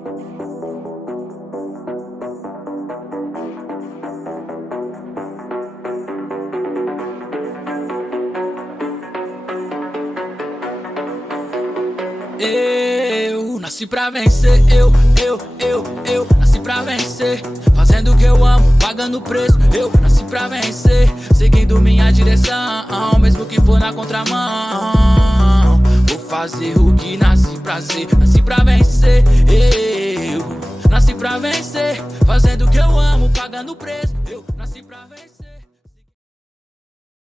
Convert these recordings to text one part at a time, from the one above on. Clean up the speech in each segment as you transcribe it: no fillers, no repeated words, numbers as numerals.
Eu nasci pra vencer, eu nasci pra vencer, fazendo o que eu amo, pagando o preço. Eu nasci pra vencer, seguindo minha direção, mesmo que for na contramão. Vou fazer o que nasci pra ser, nasci pra vencer. Eu nasci pra vencer, fazendo o que eu amo, pagando o preço. Eu nasci pra vencer.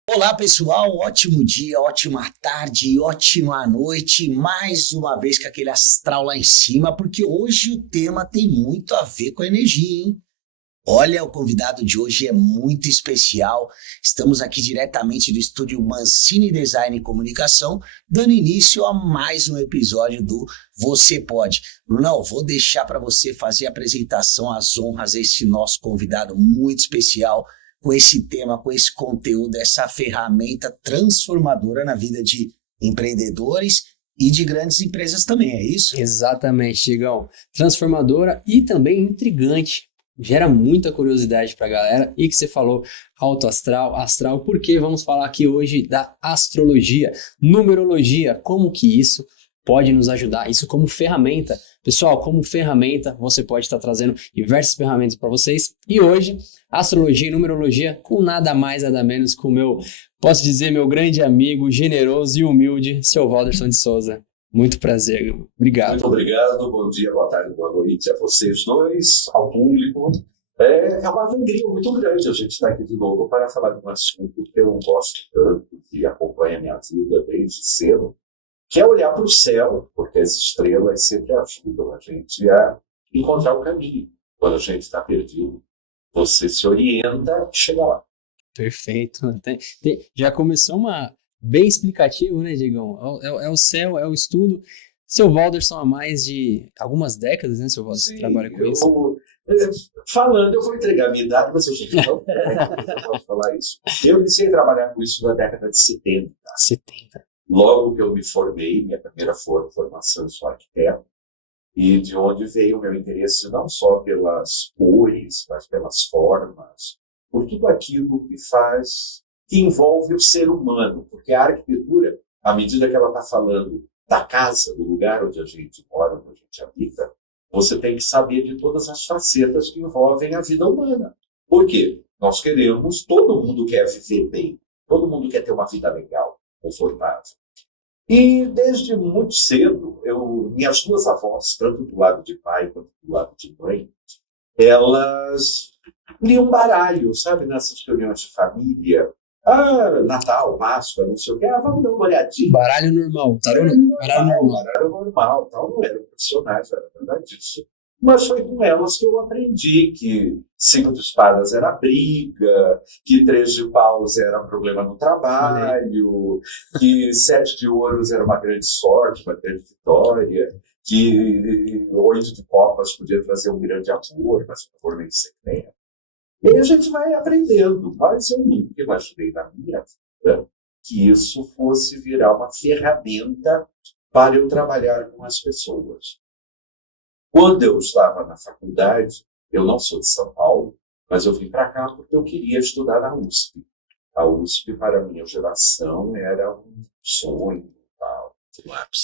Olá pessoal, ótimo dia, ótima tarde, ótima noite, mais uma vez com aquele astral lá em cima, porque hoje o tema tem muito a ver com a energia, hein? Olha, o convidado de hoje é muito especial, estamos aqui diretamente do estúdio Mancini Design e Comunicação, dando início a mais um episódio do Você Pode. Brunão, vou deixar para você fazer a apresentação, as honras a esse nosso convidado muito especial, com esse tema, com esse conteúdo, essa ferramenta transformadora na vida de empreendedores e de grandes empresas também, é isso? Exatamente, Digão. Transformadora e também intrigante. Gera muita curiosidade pra galera. E que você falou alto astral, astral, porque vamos falar aqui hoje da astrologia, numerologia, como que isso pode nos ajudar, isso como ferramenta. Pessoal, como ferramenta, você pode estar trazendo diversas ferramentas para vocês. E hoje, astrologia e numerologia com nada mais, nada menos com o meu, posso dizer, meu grande amigo, generoso e humilde, seu Walderson de Souza. Muito prazer, obrigado. Muito obrigado, bom dia, boa tarde, boa noite a vocês dois, ao público. É uma alegria muito grande a gente estar aqui de novo para falar de um assunto que eu gosto tanto, que acompanha a minha vida desde cedo, que é olhar para o céu, porque as estrelas sempre ajudam a gente a encontrar o caminho. Quando a gente está perdido, você se orienta e chega lá. Perfeito. Já começou bem explicativo, né, Diegão? É o céu, é o estudo. Seu Walderson há mais de algumas décadas, né, seu Walderson, trabalha com isso? Falando, eu vou entregar a minha idade, mas eu gente não posso falar isso. Eu iniciei a trabalhar com isso na década de 70. 70. Logo que eu me formei, minha primeira formação, eu sou arquiteto, e de onde veio o meu interesse não só pelas cores, mas pelas formas, por tudo aquilo que envolve o ser humano, porque a arquitetura, à medida que ela está falando da casa, do lugar onde a gente mora, onde a gente habita, você tem que saber de todas as facetas que envolvem a vida humana. Por quê? Todo mundo quer viver bem, todo mundo quer ter uma vida legal, confortável. E desde muito cedo, minhas duas avós, tanto do lado de pai quanto do lado de mãe, elas liam baralho, sabe, nessas reuniões de família. Natal, Páscoa, não sei o quê, vamos dar uma olhadinha. Baralho normal, baralho normal. Baralho normal, tal, não eram profissionais, não era nada disso. Mas foi com elas que eu aprendi que 5 de espadas era briga, que 3 de paus era problema no trabalho, que 7 de ouros era uma grande sorte, uma grande vitória, que 8 de copas podia trazer um grande amor, mas um amor meio secreto. E aí a gente vai aprendendo, mas eu nunca imaginei na minha vida que isso fosse virar uma ferramenta para eu trabalhar com as pessoas. Quando eu estava na faculdade, eu não sou de São Paulo, mas eu vim para cá porque eu queria estudar na USP. A USP, para a minha geração, era um sonho. Tal.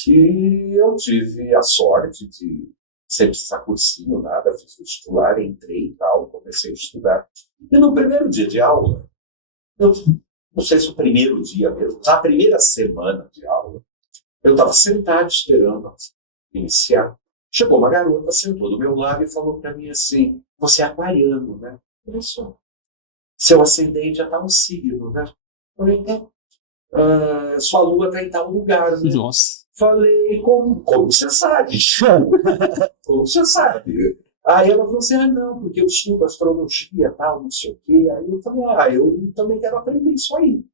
E eu tive a sorte de, sem precisar cursinho, nada, fiz vestibular, entrei e tal, comecei a estudar. E no primeiro dia de aula, eu não sei se o primeiro dia mesmo, na primeira semana de aula, eu estava sentado esperando iniciar. Chegou uma garota, sentou do meu lado e falou para mim assim, você é aquariano, né? Olha só, seu ascendente já está no signo, né? Falei, então, sua lua está em tal lugar, né? Nossa. Falei, como você sabe? Como você sabe? Aí ela falou assim, não, porque eu estudo astrologia, tal, não sei o quê. Aí eu falei, eu também quero aprender isso aí.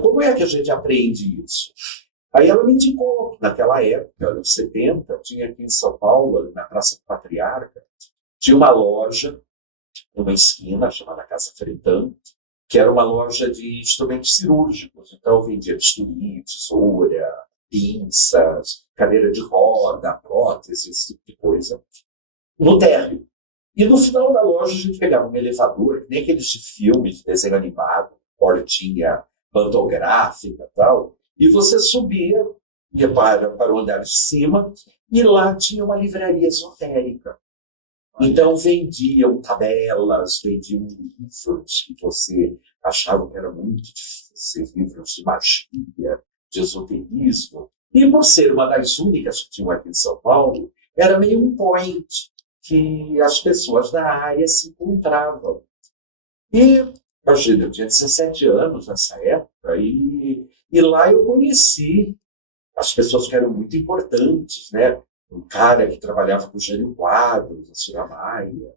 Como é que a gente aprende isso? Aí ela me indicou que naquela época, anos 70, tinha aqui em São Paulo, na Praça do Patriarca, tinha uma loja, numa esquina, chamada Casa Fretan, que era uma loja de instrumentos cirúrgicos. Então vendia bisturi, tesoura, pinças, cadeira de roda, prótese, esse tipo de coisa, no térreo. E no final da loja a gente pegava um elevador, que nem aqueles de filme, de desenho animado, portinha pantográfica e tal, e você subia, ia para o andar de cima, e lá tinha uma livraria esotérica. Então vendiam tabelas, vendiam livros que você achava que era muito difíceis, livros de magia, de esoterismo. E por ser uma das únicas que tinham aqui em São Paulo, era meio um point que as pessoas da área se encontravam. E, imagina, eu tinha 17 anos nessa época, e lá eu conheci as pessoas que eram muito importantes, né? Um cara que trabalhava com o Jânio Quadros, a Sra. Maia,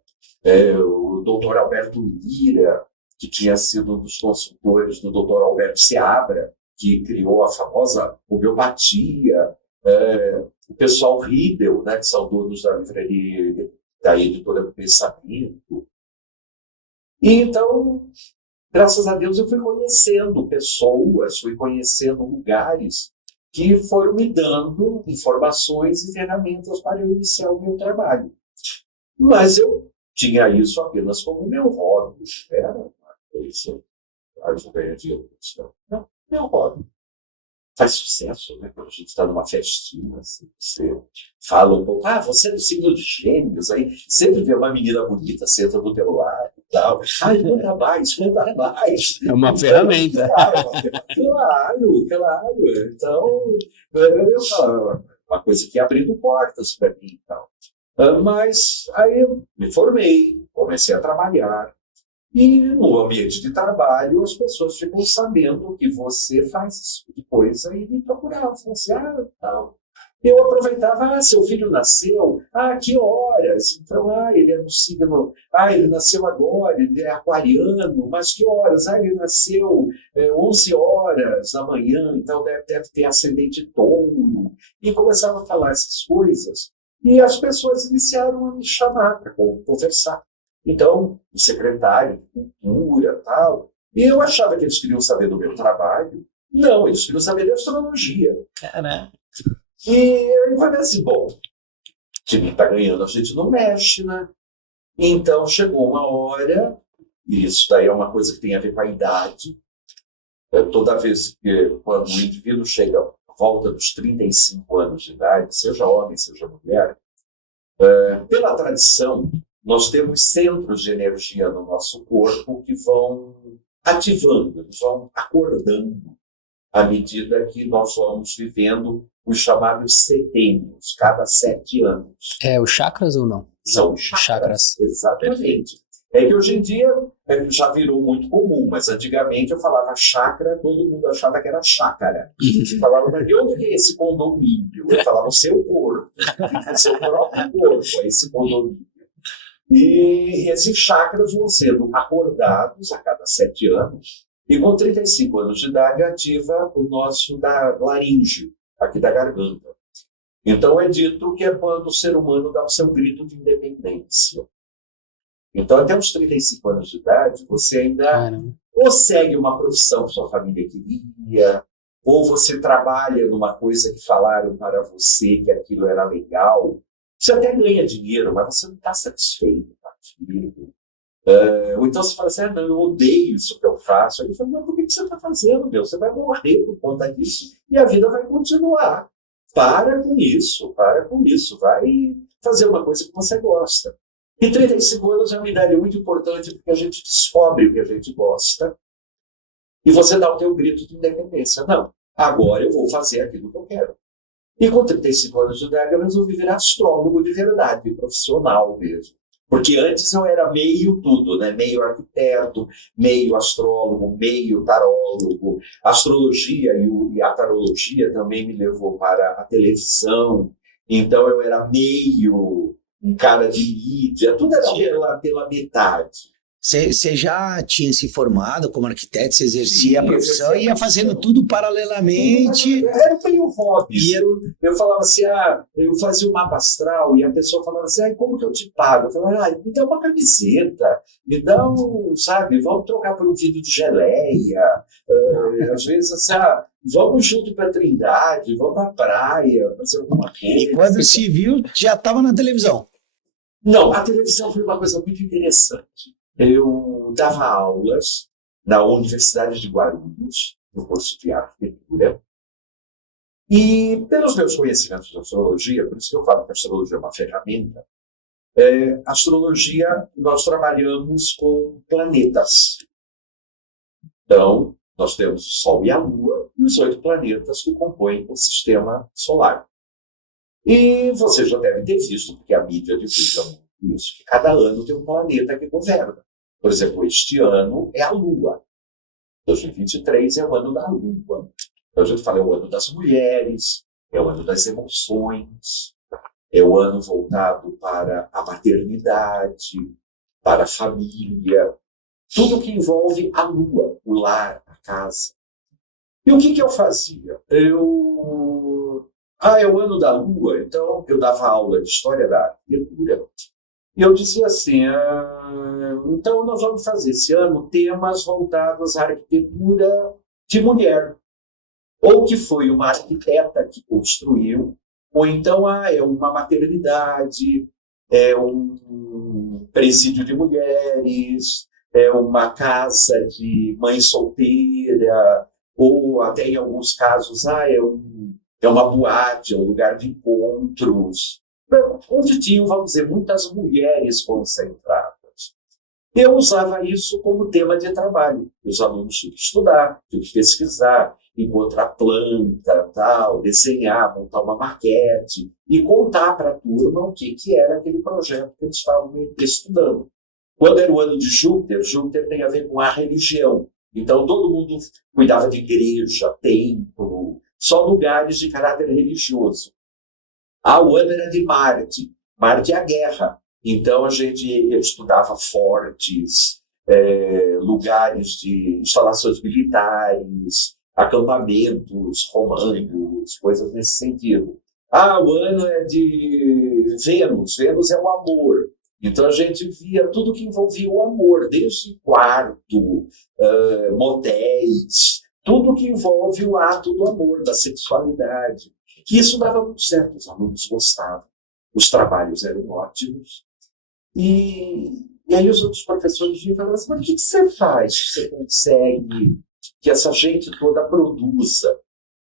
o doutor Alberto Lira, que tinha sido um dos consultores do doutor Alberto Seabra, que criou a famosa homeopatia, o pessoal Riedel, né, que são donos da livraria, da editora do Pensamento. E então, graças a Deus, eu fui conhecendo pessoas, fui conhecendo lugares que foram me dando informações e ferramentas para eu iniciar o meu trabalho. Mas eu tinha isso apenas como meu hobby. Era uma coisa, eu ganhar dinheiro com isso. Não, meu hobby. Faz sucesso, né? Quando a gente está numa festinha, assim, você fala um pouco, você é do signo de Gêmeos, aí sempre vê uma menina bonita, senta do teu lado e tal. Conta mais, conta mais. É uma ferramenta. Claro. Então, eu falo, uma coisa que abrindo portas para mim e tal. Mas aí eu me formei, comecei a trabalhar. E no ambiente de trabalho, as pessoas ficam sabendo que você faz esse tipo de coisa e me procuravam. Assim, tal. Eu aproveitava, seu filho nasceu, que horas? Então, ele é no signo, ele nasceu agora, ele é aquariano, mas que horas? Ele nasceu 11 horas da manhã, então deve ter ascendente touro. E começava a falar essas coisas. E as pessoas iniciaram a me chamar para conversar. Então, o secretário de cultura e tal. E eu achava que eles queriam saber do meu trabalho. Não, eles queriam saber da astrologia. Caraca. E eu falei assim, bom, o time está ganhando, a gente não mexe, né? Então, chegou uma hora, e isso daí é uma coisa que tem a ver com a idade. Toda vez que quando o indivíduo chega à volta dos 35 anos de idade, seja homem, seja mulher, pela tradição, nós temos centros de energia no nosso corpo que vão ativando, eles vão acordando à medida que nós vamos vivendo os chamados setênios, cada 7 anos. É os chakras ou não? São os chakras. Exatamente. É que hoje em dia já virou muito comum, mas antigamente eu falava chácara, todo mundo achava que era chácara. Você falava, de onde é esse condomínio? Eu falava, o seu corpo, o seu próprio corpo é esse condomínio. E esses chakras vão sendo acordados a cada 7 anos, e com 35 anos de idade ativa o nosso da laringe, aqui da garganta. Então é dito que é quando o ser humano dá o seu grito de independência. Então até os 35 anos de idade você ainda ou segue uma profissão que sua família queria, ou você trabalha numa coisa que falaram para você que aquilo era legal. Você até ganha dinheiro, mas você não está satisfeito com aquilo. Ou então você fala assim, não, eu odeio isso que eu faço. Aí eu falo, mas por que você está fazendo, meu? Você vai morrer por conta disso e a vida vai continuar. Para com isso, vai fazer uma coisa que você gosta. E 35 anos é uma idade muito importante porque a gente descobre o que a gente gosta e você dá o teu grito de independência. Não, agora eu vou fazer aquilo que eu quero. E com 35 anos de idade eu resolvi virar astrólogo de verdade, profissional mesmo. Porque antes eu era meio tudo, né? Meio arquiteto, meio astrólogo, meio tarólogo. A astrologia e a tarologia também me levou para a televisão. Então eu era meio um cara de mídia, tudo era pela metade. Você já tinha se formado como arquiteto, você exercia a profissão e ia fazendo tudo paralelamente. Era meio hobby. Eu falava assim, eu fazia o mapa astral e a pessoa falava assim, como que eu te pago? Eu falava, me dá uma camiseta, me dá vamos trocar por um vidro de geleia. Às vezes, assim, vamos junto para Trindade, vamos para a praia, fazer alguma coisa. E quando se viu, já estava na televisão. Não, a televisão foi uma coisa muito interessante. Eu dava aulas na Universidade de Guarulhos, no curso de arquitetura, e pelos meus conhecimentos de astrologia, por isso que eu falo que a astrologia é uma ferramenta, astrologia, nós trabalhamos com planetas. Então, nós temos o Sol e a Lua e os 8 planetas que compõem o sistema solar. E você já deve ter visto, porque a mídia divulga muito isso, que cada ano tem um planeta que governa. Por exemplo, este ano é a Lua. 2023 é o ano da Lua. Então a gente fala, é o ano das mulheres, é o ano das emoções, é o ano voltado para a maternidade, para a família, tudo que envolve a Lua, o lar, a casa. E o que eu fazia? É o ano da Lua, então eu dava aula de História da Arquitetura, e eu dizia assim, então nós vamos fazer esse ano temas voltados à arquitetura de mulher, ou que foi uma arquiteta que construiu, ou então é uma maternidade, é um presídio de mulheres, é uma casa de mãe solteira, ou até em alguns casos é uma boate, é um lugar de encontros, onde tinham, vamos dizer, muitas mulheres concentradas. Eu usava isso como tema de trabalho. Os alunos tinham que estudar, tinham que pesquisar, encontrar planta, tal, desenhar, montar uma maquete e contar para a turma o que era aquele projeto que eles estavam estudando. Quando era o ano de Júpiter, Júpiter tem a ver com a religião. Então todo mundo cuidava de igreja, templo, só lugares de caráter religioso. O ano era de Marte. Marte é a guerra. Então a gente estudava fortes, lugares de instalações militares, acampamentos romanos, coisas nesse sentido. O ano é de Vênus. Vênus é o amor. Então a gente via tudo que envolvia o amor, desde quarto, motéis, tudo que envolve o ato do amor, da sexualidade. Que isso dava muito certo, os alunos gostavam, os trabalhos eram ótimos. E aí os outros professores vinham e falavam assim, mas o que você faz que você consegue que essa gente toda produza?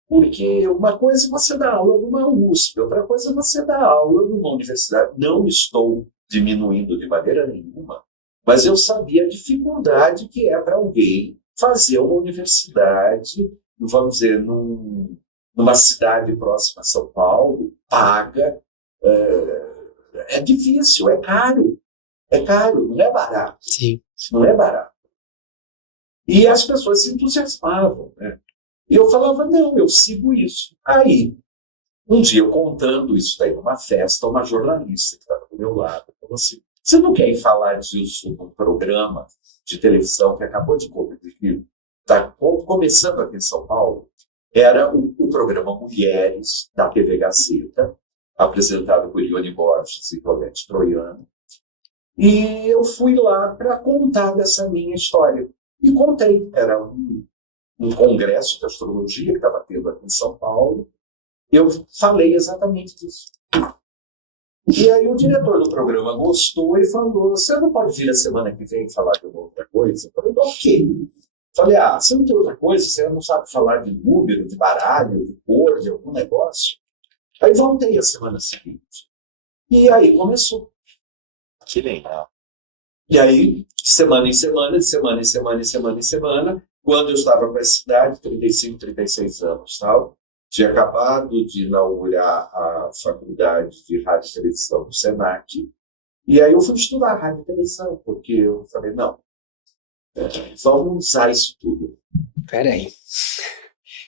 Porque uma coisa é você dar aula numa USP, outra coisa é você dar aula numa universidade. Não estou diminuindo de maneira nenhuma, mas eu sabia a dificuldade que é para alguém fazer uma universidade, vamos dizer, numa cidade próxima a São Paulo, paga, é difícil, é caro, não é barato. Sim. Não é barato. E as pessoas se entusiasmavam, né? E eu falava, não, eu sigo isso. Aí, um dia eu contando isso daí numa festa, uma jornalista que estava do meu lado falou assim, você não quer ir falar disso num programa de televisão que acabou de está começando aqui em São Paulo? Era o programa Mulheres, da TV Gazeta, apresentado por Ione Borges e Colette Troiano. E eu fui lá para contar dessa minha história. E contei. Era um congresso de astrologia que estava tendo aqui em São Paulo. Eu falei exatamente disso. E aí o diretor do programa gostou e falou, você não pode vir a semana que vem falar de uma outra coisa? Eu falei, ok. Falei, você não tem outra coisa? Você não sabe falar de número, de baralho, de cor, de algum negócio? Aí voltei a semana seguinte. E aí começou. Que legal. E aí, semana em semana, quando eu estava com essa idade, 35, 36 anos, tal, tinha acabado de inaugurar a faculdade de rádio e televisão do Senac, e aí eu fui estudar rádio e televisão, porque eu falei, não, vamos usar isso tudo. Peraí.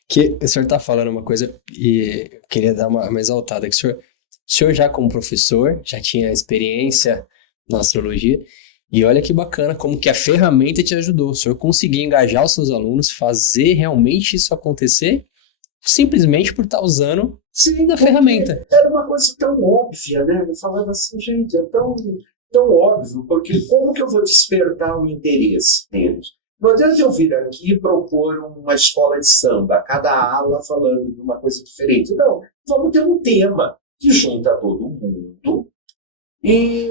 Que o senhor está falando uma coisa e eu queria dar uma exaltada. Que o senhor já como professor, já tinha experiência na astrologia, e olha que bacana como que a ferramenta te ajudou. O senhor conseguia engajar os seus alunos, fazer realmente isso acontecer, simplesmente por estar usando da ferramenta. Era uma coisa tão óbvia, né? Eu falava assim, gente, é tão óbvio, porque como que eu vou despertar o interesse deles? Não adianta eu vir aqui e propor uma escola de samba, cada ala falando de uma coisa diferente. Não, vamos ter um tema que junta todo mundo e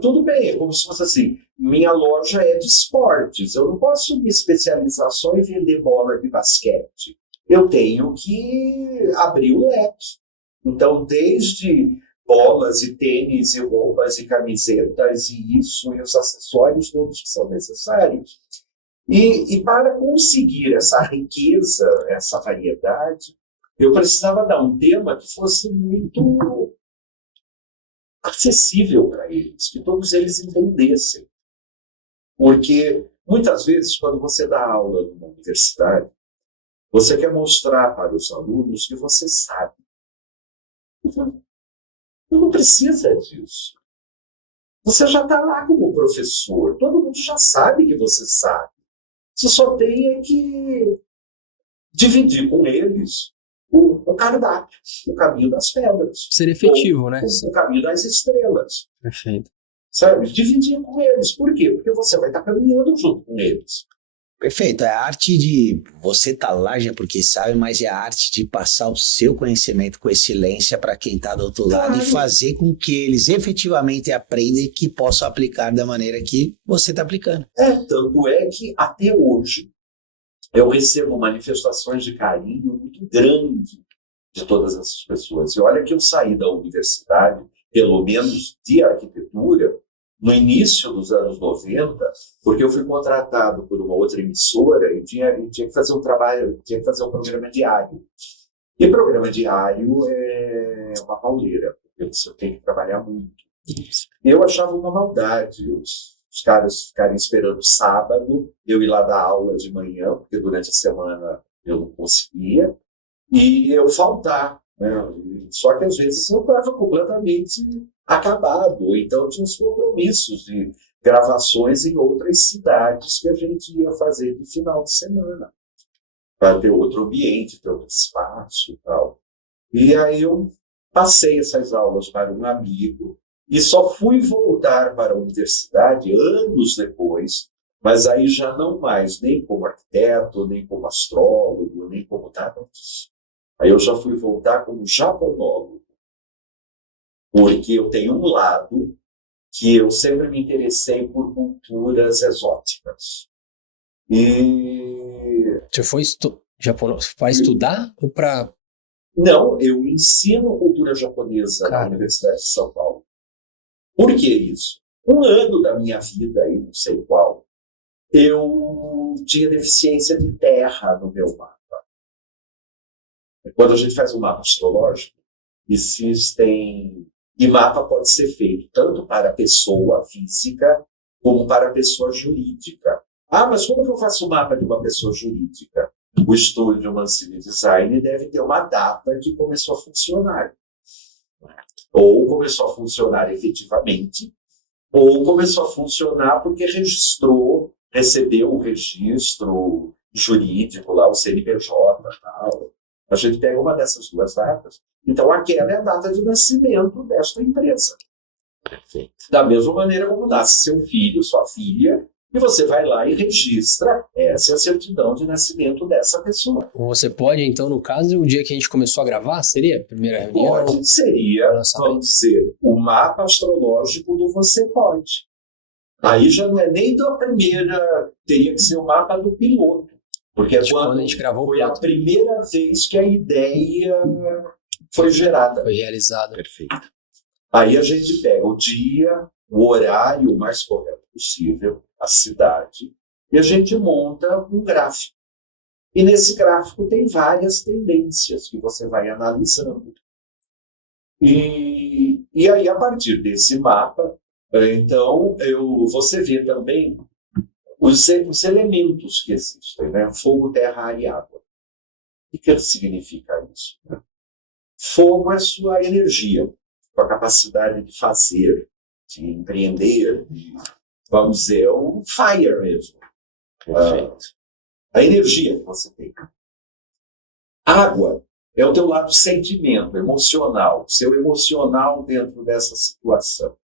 tudo bem, é como se fosse assim, minha loja é de esportes, eu não posso me especializar só em vender bola de basquete. Eu tenho que abrir o leque. Então, desde bolas e tênis e roupas e camisetas e isso e os acessórios todos que são necessários. E para conseguir essa riqueza, essa variedade, eu precisava dar um tema que fosse muito acessível para eles, que todos eles entendessem. Porque, muitas vezes, quando você dá aula numa universidade, você quer mostrar para os alunos que você sabe. Não precisa disso. Você já está lá como professor, todo mundo já sabe que você sabe. Você só tem que dividir com eles o cardápio, o caminho das pedras. Ser efetivo, né? O caminho das estrelas. Perfeito. Sabe? Dividir com eles. Por quê? Porque você vai estar caminhando junto com eles. Perfeito, é a arte de você tá lá já porque sabe, mas é a arte de passar o seu conhecimento com excelência para quem está do outro lado e fazer com que eles efetivamente aprendam e que possam aplicar da maneira que você está aplicando. Tanto é que até hoje eu recebo manifestações de carinho muito grande de todas essas pessoas. E olha que eu saí da universidade, pelo menos de arquitetura, no início dos anos 90, porque eu fui contratado por uma outra emissora e tinha que fazer um trabalho, tinha que fazer um programa diário. E programa diário é uma pauleira, porque você tem que trabalhar muito. Eu achava uma maldade os caras ficarem esperando sábado, eu ir lá dar aula de manhã, porque durante a semana eu não conseguia, e eu faltar. Né? Só que às vezes eu estava completamente acabado, ou então tinha os compromissos de gravações em outras cidades que a gente ia fazer de final de semana, para ter outro ambiente, ter outro espaço e tal. E aí eu passei essas aulas para um amigo e só fui voltar para a universidade anos depois, mas aí já não mais nem como arquiteto, nem como astrólogo, nem como nada disso. Aí eu já fui voltar como japonólogo, porque eu tenho um lado que eu sempre me interessei por culturas exóticas. E... Você foi para estudar ou para... Não, eu ensino cultura japonesa na Universidade de São Paulo. Por que isso? Um ano da minha vida, aí não sei qual, eu tinha deficiência de terra no meu mapa. Quando a gente faz um mapa astrológico, existem... E mapa pode ser feito tanto para a pessoa física como para a pessoa jurídica. Ah, mas como que eu faço o mapa de uma pessoa jurídica? O estúdio Mancini Design deve ter uma data que começou a funcionar. Ou começou a funcionar efetivamente, ou começou a funcionar porque recebeu o registro jurídico lá, o CNPJ e tal. A gente pega uma dessas duas datas. Então, aquela é a data de nascimento desta empresa. Perfeito. Da mesma maneira como nasce seu filho, sua filha, e você vai lá e registra essa é a certidão de nascimento dessa pessoa. Você pode, então, no caso, o dia que a gente começou a gravar, seria a primeira reunião? Seria, vamos dizer, o mapa astrológico do Você Pode. Aí já não é nem da primeira, teria que ser o mapa do piloto. Porque quando a gente gravou, foi a primeira vez que a ideia foi gerada. Foi realizada. Perfeito. Aí a gente pega o dia, o horário mais correto possível, a cidade, e a gente monta um gráfico. E nesse gráfico tem várias tendências que você vai analisando. E aí, a partir desse mapa, então, você vê também os elementos que existem, né? Fogo, terra, ar e água. O que significa isso? Né? Fogo é sua energia, sua capacidade de fazer, de empreender, vamos dizer, um fire mesmo. A energia que você tem. Água é o teu lado sentimento, emocional, seu emocional dentro dessa situação.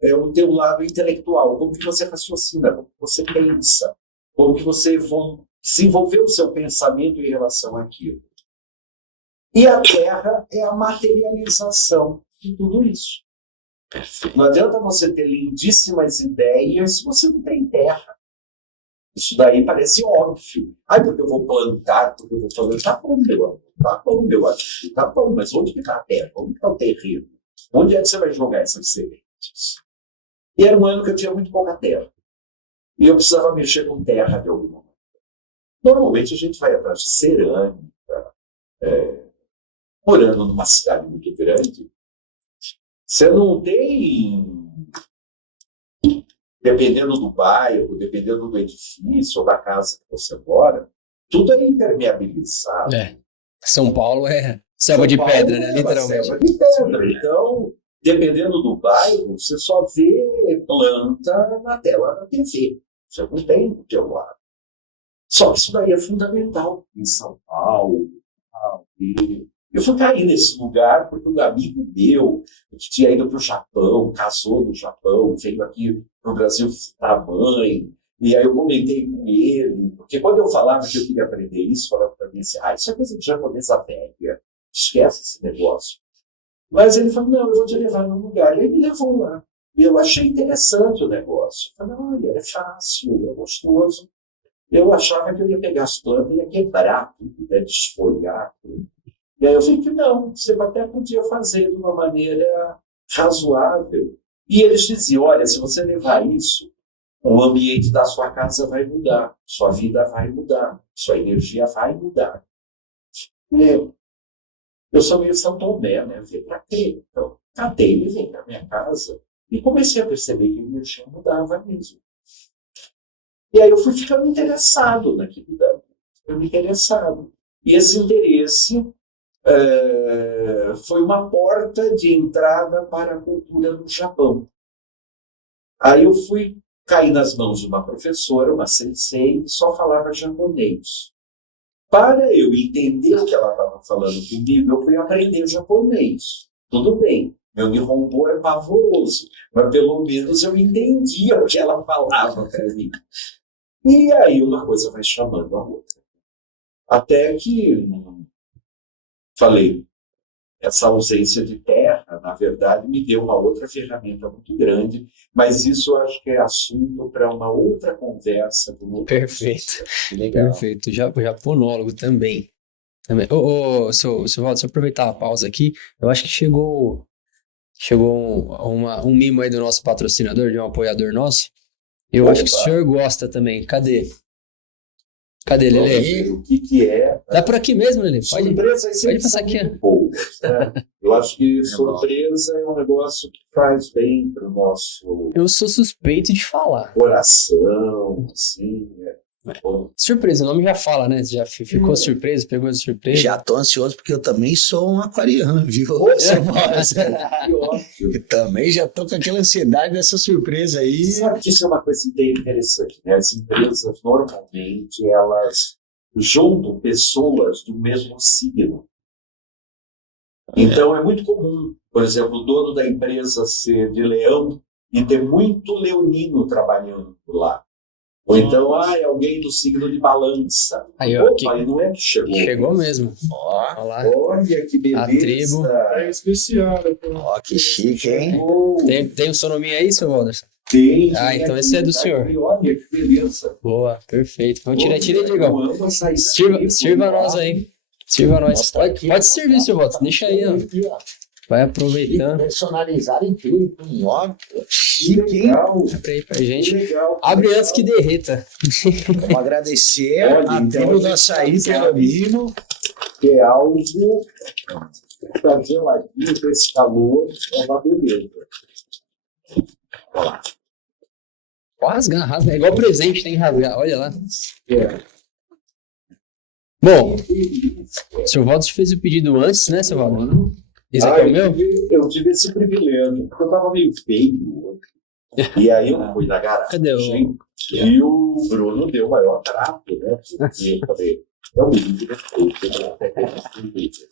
é o teu lado intelectual, como que você raciocina, como que você pensa, como que você desenvolveu o seu pensamento em relação àquilo. E a Terra é a materialização de tudo isso. Não adianta você ter lindíssimas ideias se você não tem terra. Isso daí parece óbvio. Porque eu vou plantar, porque eu vou fazer. Tá bom, meu amigo. Tá bom, meu amigo. Tá bom, mas onde que está a terra? Onde está o terreno? Onde é que você vai jogar essas sementes? E era um ano que eu tinha muito pouca terra. E eu precisava mexer com terra de alguma maneira. Normalmente a gente vai atrás de cerâmica, morando numa cidade muito grande. Você não tem, dependendo do bairro, dependendo do edifício ou da casa que você mora, tudo é impermeabilizado. São Paulo é selva de pedra, né? Literalmente. Selva de pedra. Então, dependendo do bairro, você só vê planta na tela da TV. Você não tem do teu lado. Só que isso daí é fundamental em São Paulo. Eu fui cair nesse lugar porque um amigo meu, que tinha ido para o Japão, casou no Japão, veio aqui para o Brasil visitar a mãe, e aí eu comentei com ele, porque quando eu falava que eu queria aprender isso, falava para mim assim, isso é coisa de japonesa velha, esquece esse negócio. Mas ele falou, não, eu vou te levar num lugar. E ele me levou lá. E eu achei interessante o negócio. Eu falei, olha, é fácil, é gostoso. Eu achava que eu ia pegar as plantas e ia quebrar tudo, desfolhar tudo. E aí eu falei que não, você até podia fazer de uma maneira razoável. E eles diziam, olha, se você levar isso, o ambiente da sua casa vai mudar, sua vida vai mudar, sua energia vai mudar. Eu sou meio São Tomé, né? Eu falei, pra quê? Então, catei e vim para minha casa e comecei a perceber que a energia mudava mesmo. E aí eu fui ficando interessado naquilo dali. E esse interesse foi uma porta de entrada para a cultura do Japão. Aí eu fui cair nas mãos de uma professora, uma sensei, que só falava japonês. Para eu entender o que ela estava falando comigo, eu fui aprender japonês. Tudo bem, meu Nihongo é pavoroso, mas pelo menos eu entendia o que ela falava para mim. E aí uma coisa vai chamando a outra. Até que falei, essa ausência de terra, na verdade, me deu uma outra ferramenta muito grande, mas isso eu acho que é assunto para uma outra conversa. Perfeito. Legal. Perfeito. Japonólogo também. Seu Walter, se eu aproveitar a pausa aqui, eu acho que chegou um mimo aí do nosso patrocinador, de um apoiador nosso. Eu acho que o senhor gosta também. Cadê, Lelê? O que é? Tá por aqui mesmo, Lelê? Pode passar aqui. Eu acho que surpresa é um negócio que faz bem para o nosso Eu sou suspeito de falar. coração, assim. Surpresa, o nome já fala, né? Já ficou surpreso, pegou de surpresa. Já tô ansioso porque eu também sou um aquariano, viu? Que ótimo. Eu também já tô com aquela ansiedade dessa surpresa aí. Sabe que isso é uma coisa interessante, né? As empresas, normalmente, elas juntam pessoas do mesmo signo. Então, é muito comum, por exemplo, o dono da empresa ser de Leão e ter muito leonino trabalhando lá. Ou então, é alguém do signo de Balança. Aí, Opa, não é que chegou. Chegou mesmo. Ó, Olha lá. Olha que beleza. A tribo. É especial. ó, que chique, hein? Chegou. Tem um sonominho aí, seu Walter? Tem. Então esse é do senhor. Olha que beleza. Boa, perfeito. Vamos tirar, Eu Digão. amo açaí. Sirva nós aí. Sirva nós. Mostra aqui, Pode servir, seu Walter. Deixa aí, ó. Aqui, ó. Vai aproveitando. Personalizado em tudo. Ó, Que chique, hein? legal. Abre aí pra Que gente. legal. Abre antes que derreta. Vamos agradecer Olha, a então, tribo do açaí pelo mimo. Que é algo que está geladinho com esse calor, é uma beleza. Olha lá. Rasga. É igual presente, tem que rasgar. Olha lá. É. Bom, o seu Walter fez o pedido antes, né, seu Walter? Esse aqui é o meu? Eu tive esse privilégio, porque eu estava meio feio hoje. E aí eu fui na garagem. Cadê o... E o Bruno deu o maior trato, né? Porque eu falei, é um livro de respeito,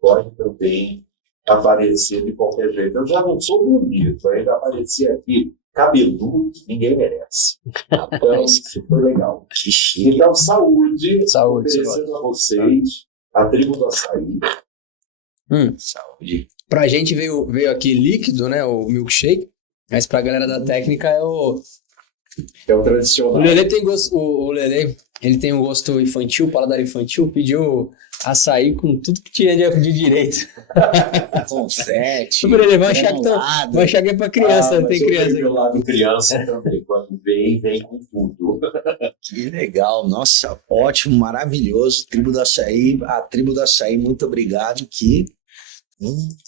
pode também aparecer de qualquer jeito. Eu já não sou bonito, ainda aparecer aqui cabeludo, ninguém merece. Então, isso foi legal. Que chique. Então, saúde, Saúde, oferecendo a vocês a tribo do açaí. Saúde. Pra gente veio aqui líquido, né? O milkshake. Mas pra galera da técnica é o... Que é o tradicional. O Lelê tem gosto... O Lelê, ele tem um gosto infantil, paladar infantil. Pediu açaí com tudo que tinha de direito. Confete. Super, ele vai achar que é pra criança, não tem mas criança eu aqui. tenho lado criança também. Quando vem com tudo. Que legal. Nossa, ótimo, maravilhoso. Tribo do Açaí. A Tribo do Açaí, muito obrigado.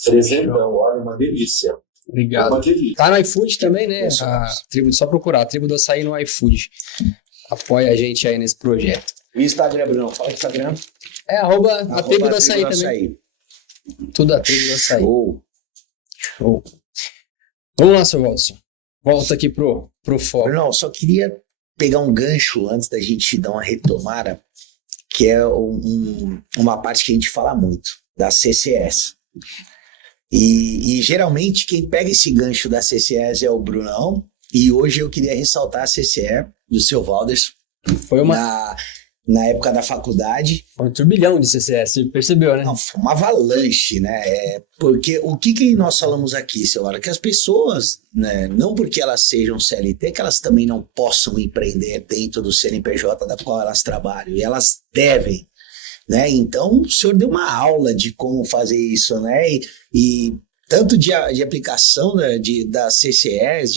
Presentão, olha, uma delícia. Obrigado. Uma delícia. Tá no iFood também, né? Só procurar, a Tribo do Açaí no iFood. Apoia a gente aí nesse projeto. E Instagram, Bruno? Fala o Instagram. É arroba a Tribo do Açaí também. Tudo a Tribo do Açaí. Show. Vamos lá, seu Watson. Volta aqui pro foco. Bruno, só queria pegar um gancho antes da gente dar uma retomada, que é uma parte que a gente fala muito, da CCS. E geralmente quem pega esse gancho da CCS é o Brunão, e hoje eu queria ressaltar a CCE do seu Valders. Foi na época da faculdade. Foi um turbilhão de CCS, você percebeu, né? Não, foi uma avalanche, né? Porque o que nós falamos aqui, seu Valders? Que as pessoas, né, não porque elas sejam CLT, que elas também não possam empreender dentro do CNPJ da qual elas trabalham, e elas devem. Né? Então, o senhor deu uma aula de como fazer isso, né? E tanto de aplicação, né, da CCS,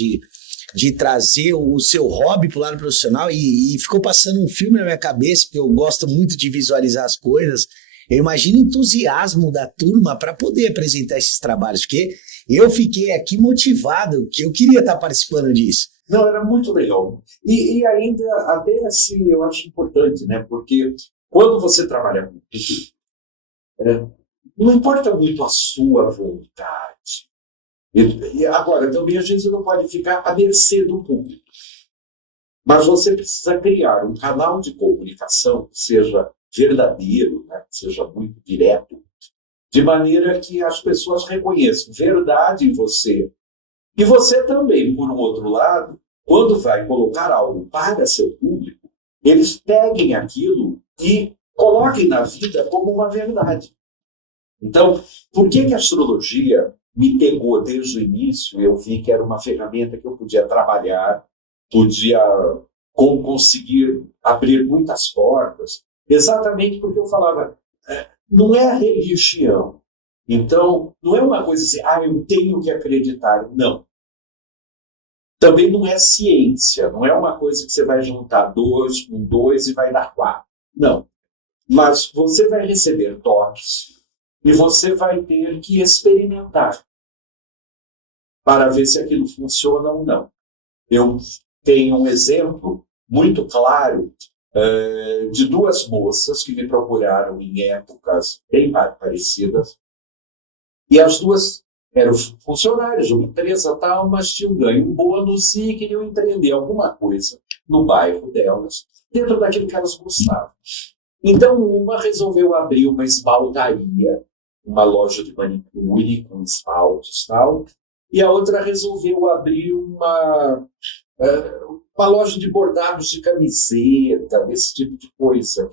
de trazer o seu hobby para o lado profissional, e ficou passando um filme na minha cabeça, porque eu gosto muito de visualizar as coisas. Eu imagino o entusiasmo da turma para poder apresentar esses trabalhos, porque eu fiquei aqui motivado, que eu queria estar participando disso. Não, era muito legal. E ainda, até assim, eu acho importante, né? Porque quando você trabalha com público, não importa muito a sua vontade. E agora, também a gente não pode ficar à mercê do público. Mas você precisa criar um canal de comunicação que seja verdadeiro, né? Que seja muito direto, de maneira que as pessoas reconheçam verdade em você. E você também, por um outro lado, quando vai colocar algo para seu público, eles peguem aquilo e coloquem na vida como uma verdade. Então, por que a astrologia me pegou desde o início? Eu vi que era uma ferramenta que eu podia trabalhar, podia conseguir abrir muitas portas, exatamente porque eu falava, não é a religião. Então, não é uma coisa assim, eu tenho que acreditar. Não. Também não é ciência, não é uma coisa que você vai juntar 2 com 2 e vai dar 4. Não. Mas você vai receber toques e você vai ter que experimentar para ver se aquilo funciona ou não. Eu tenho um exemplo muito claro de 2 moças que me procuraram em épocas bem parecidas, e as 2 eram funcionários de uma empresa tal, mas tinham ganho um bônus e queriam empreender alguma coisa no bairro delas, dentro daquilo que elas gostavam. Então, uma resolveu abrir uma esmaltaria, uma loja de manicure com esmaltes e tal, e a outra resolveu abrir uma loja de bordados de camiseta, esse tipo de coisa.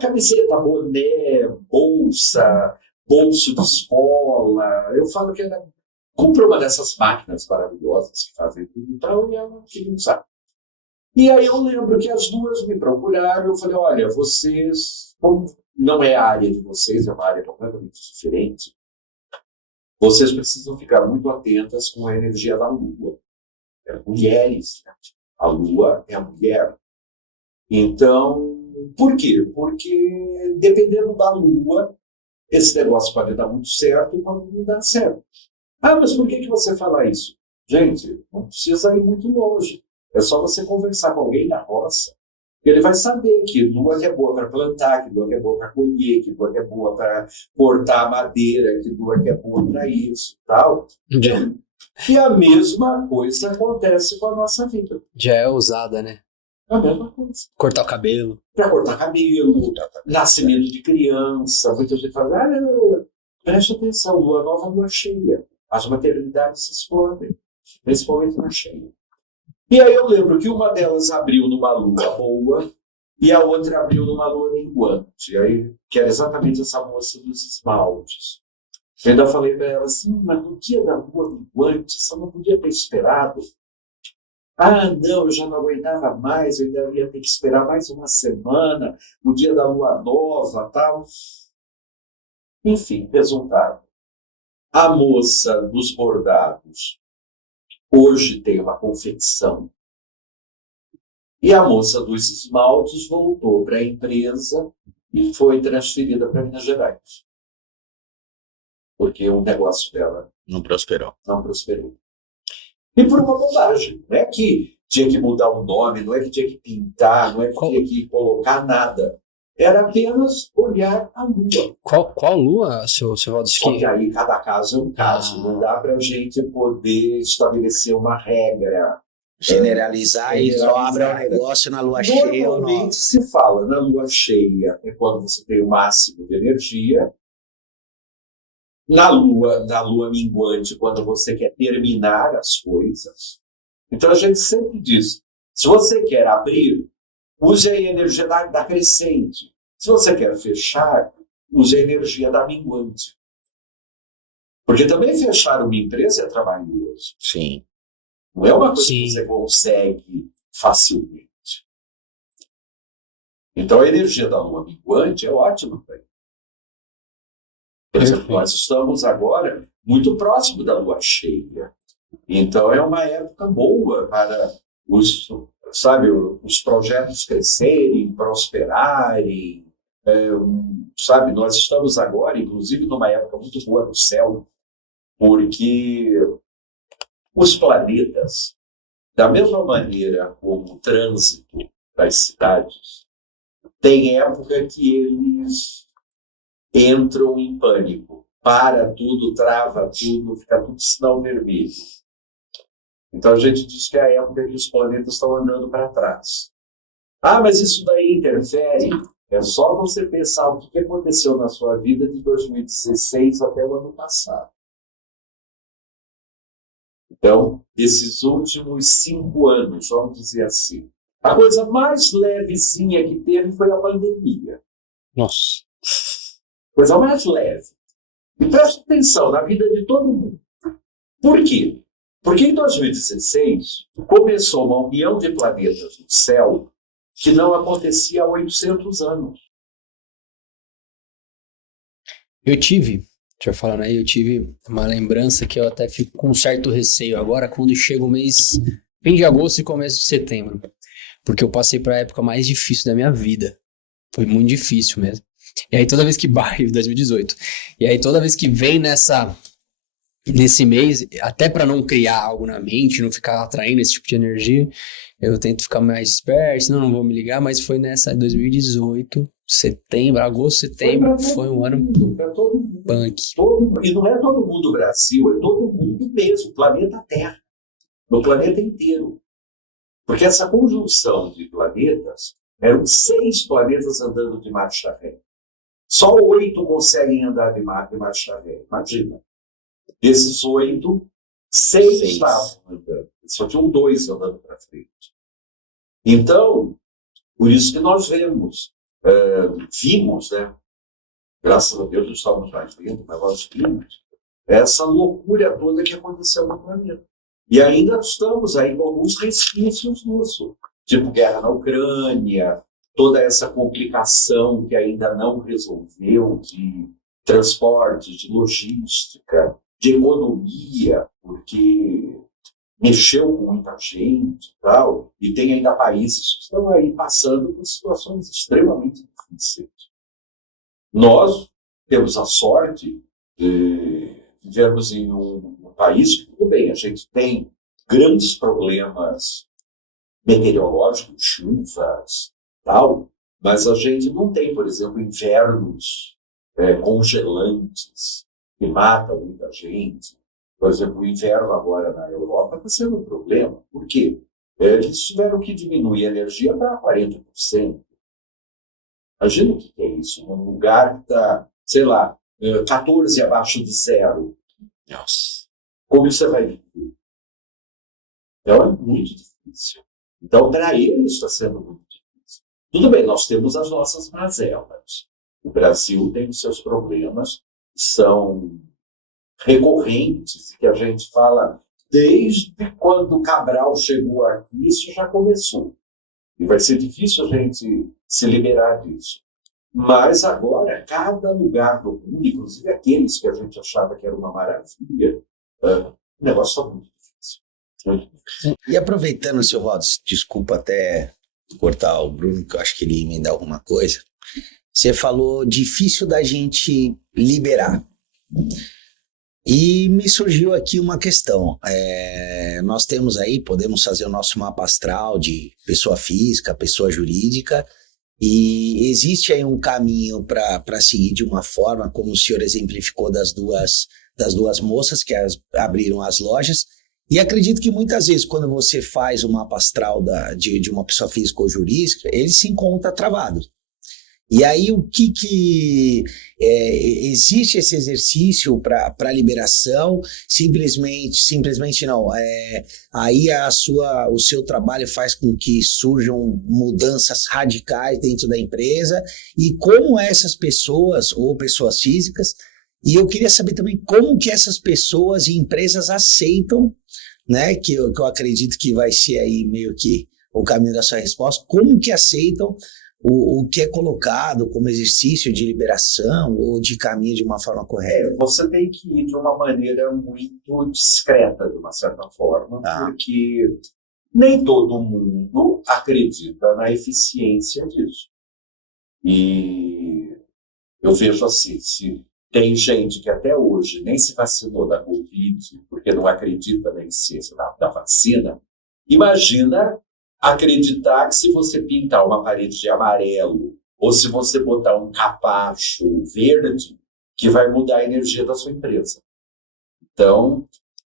Camiseta, boné, bolsa, bolso de escola. Eu falo que ela compra uma dessas máquinas maravilhosas que fazem tudo e tal, e ela queria usar. E aí eu lembro que as 2 me procuraram, eu falei, olha, vocês, como não é a área de vocês, é uma área completamente diferente, vocês precisam ficar muito atentas com a energia da Lua. Mulheres, né? A Lua é a mulher. Então, por quê? Porque dependendo da Lua, esse negócio pode dar muito certo e pode não dar certo. Mas por que você fala isso? Gente, não precisa ir muito longe. É só você conversar com alguém da roça. Ele vai saber que lua que é boa para plantar, que lua que é boa para colher, que lua que é boa para cortar madeira, que lua que é boa para isso, tal. E a mesma coisa acontece com a nossa vida. Já é ousada, né? A mesma coisa. Cortar o cabelo. Para cortar cabelo, nascimento de criança. Muita gente fala, Preste atenção, lua nova, lua cheia. As maternidades se explodem, principalmente na cheia. E aí eu lembro que uma delas abriu numa lua boa e a outra abriu numa lua minguante. Aí, que era exatamente essa moça dos esmaltes. Eu ainda falei para ela assim, mas no dia da lua minguante, você não podia ter esperado. Ah, não, eu já não aguentava mais, eu ainda ia ter que esperar mais uma semana, o dia da lua nova, tal. Enfim, resultado. A moça dos bordados hoje tem uma confecção. E a moça dos esmaltes voltou para a empresa e foi transferida para Minas Gerais. Porque o negócio dela Não prosperou. não prosperou. E por uma bobagem. Não é que tinha que mudar o nome, não é que tinha que pintar, não é que tinha que colocar nada. Era apenas olhar a lua. Qual lua, seu Valdez? Só que aí cada caso é um caso. Não dá para a gente poder estabelecer uma regra. Generalizar e só abre o Generalizar. negócio na lua cheia ou não. Normalmente se fala na lua cheia é quando você tem o máximo de energia. Na lua minguante, quando você quer terminar as coisas. Então a gente sempre diz, se você quer abrir, use a energia da crescente. Se você quer fechar, use a energia da minguante. Porque também fechar uma empresa é trabalhoso. Sim. Não é uma coisa Sim. que você consegue facilmente. Então a energia da lua minguante é ótima para isso. Por exemplo, Perfeito. nós estamos agora muito próximo da lua cheia. Então é uma época boa para os projetos crescerem, prosperarem. Sabe, nós estamos agora, inclusive, numa época muito boa do céu, porque os planetas, da mesma maneira como o trânsito das cidades, tem época que eles entram em pânico. Para tudo, trava tudo, fica tudo sinal vermelho. Então a gente diz que é a época que os planetas estão andando para trás. Ah, mas isso daí interfere? É só você pensar o que aconteceu na sua vida de 2016 até o ano passado. Então, esses últimos 5 anos, vamos dizer assim, a coisa mais levezinha que teve foi a pandemia. Nossa. Coisa mais leve. E preste atenção na vida de todo mundo. Por quê? Porque em 2016 começou uma união de planetas no céu que não acontecia há 800 anos. Deixa eu falando aí, eu tive uma lembrança que eu até fico com um certo receio agora, quando chega o mês, fim de agosto e começo de setembro. Porque eu passei para a época mais difícil da minha vida. Foi muito difícil mesmo. E aí toda vez que 2018. E aí toda vez que vem nesse mês, até para não criar algo na mente, não ficar atraindo esse tipo de energia, eu tento ficar mais esperto, senão não vou me ligar, mas foi nessa 2018, agosto, setembro, foi um ano Para todo mundo. punk. E não é todo mundo Brasil, é todo mundo mesmo, planeta Terra. No planeta inteiro. Porque essa conjunção de planetas, eram 6 planetas andando de marcha ré. Só 8 conseguem andar de marcha ré. Imagina. Desses 8, 6 estavam andando. Só tinham 2 andando para frente. Então, por isso que nós vimos, né? Graças a Deus não estávamos mais vendo, mas nós vimos essa loucura toda que aconteceu no planeta. E ainda estamos aí com alguns resquícios nisso. Tipo guerra na Ucrânia, toda essa complicação que ainda não resolveu de transporte, de logística, de economia, porque mexeu com muita gente e tal, e tem ainda países que estão aí passando por situações extremamente difíceis. Nós temos a sorte de vivermos em um país que, tudo bem, a gente tem grandes problemas meteorológicos, chuvas, tal, mas a gente não tem, por exemplo, invernos congelantes que matam muita gente. Por exemplo, o inverno agora na Europa está sendo um problema. Por quê? Eles tiveram que diminuir a energia para 40%. Imagina o que é isso. Um lugar que está, sei lá, 14 abaixo de zero. Nossa. Como você vai viver? Então é muito difícil. Então, para ele, isso está sendo muito difícil. Tudo bem, nós temos as nossas mazelas. O Brasil tem os seus problemas, são recorrentes, que a gente fala desde quando Cabral chegou aqui, isso já começou. E vai ser difícil a gente se liberar disso. Mas agora, cada lugar do mundo, inclusive aqueles que a gente achava que era uma maravilha, o negócio está muito difícil. Muito difícil. E aproveitando, seu Rodos, desculpa até cortar o Bruno, que eu acho que ele ia emendar alguma coisa. Você falou difícil da gente liberar. E me surgiu aqui uma questão. Nós temos aí, podemos fazer o nosso mapa astral de pessoa física, pessoa jurídica, e existe aí um caminho para seguir de uma forma, como o senhor exemplificou das duas moças que abriram as lojas. E acredito que muitas vezes, quando você faz o mapa astral de uma pessoa física ou jurídica, ele se encontra travado. E aí, o que existe esse exercício para liberação? Simplesmente não. Aí o seu trabalho faz com que surjam mudanças radicais dentro da empresa. E como essas pessoas, ou pessoas físicas, e eu queria saber também como que essas pessoas e empresas aceitam, né, que eu acredito que vai ser aí meio que o caminho da sua resposta, como que aceitam o que é colocado como exercício de liberação ou de caminho de uma forma correta? Você tem que ir de uma maneira muito discreta, de uma certa forma, porque nem todo mundo acredita na eficiência disso. E eu vejo assim, se tem gente que até hoje nem se vacinou da Covid, porque não acredita na eficiência da vacina, imagina acreditar que se você pintar uma parede de amarelo ou se você botar um capacho verde, que vai mudar a energia da sua empresa. Então,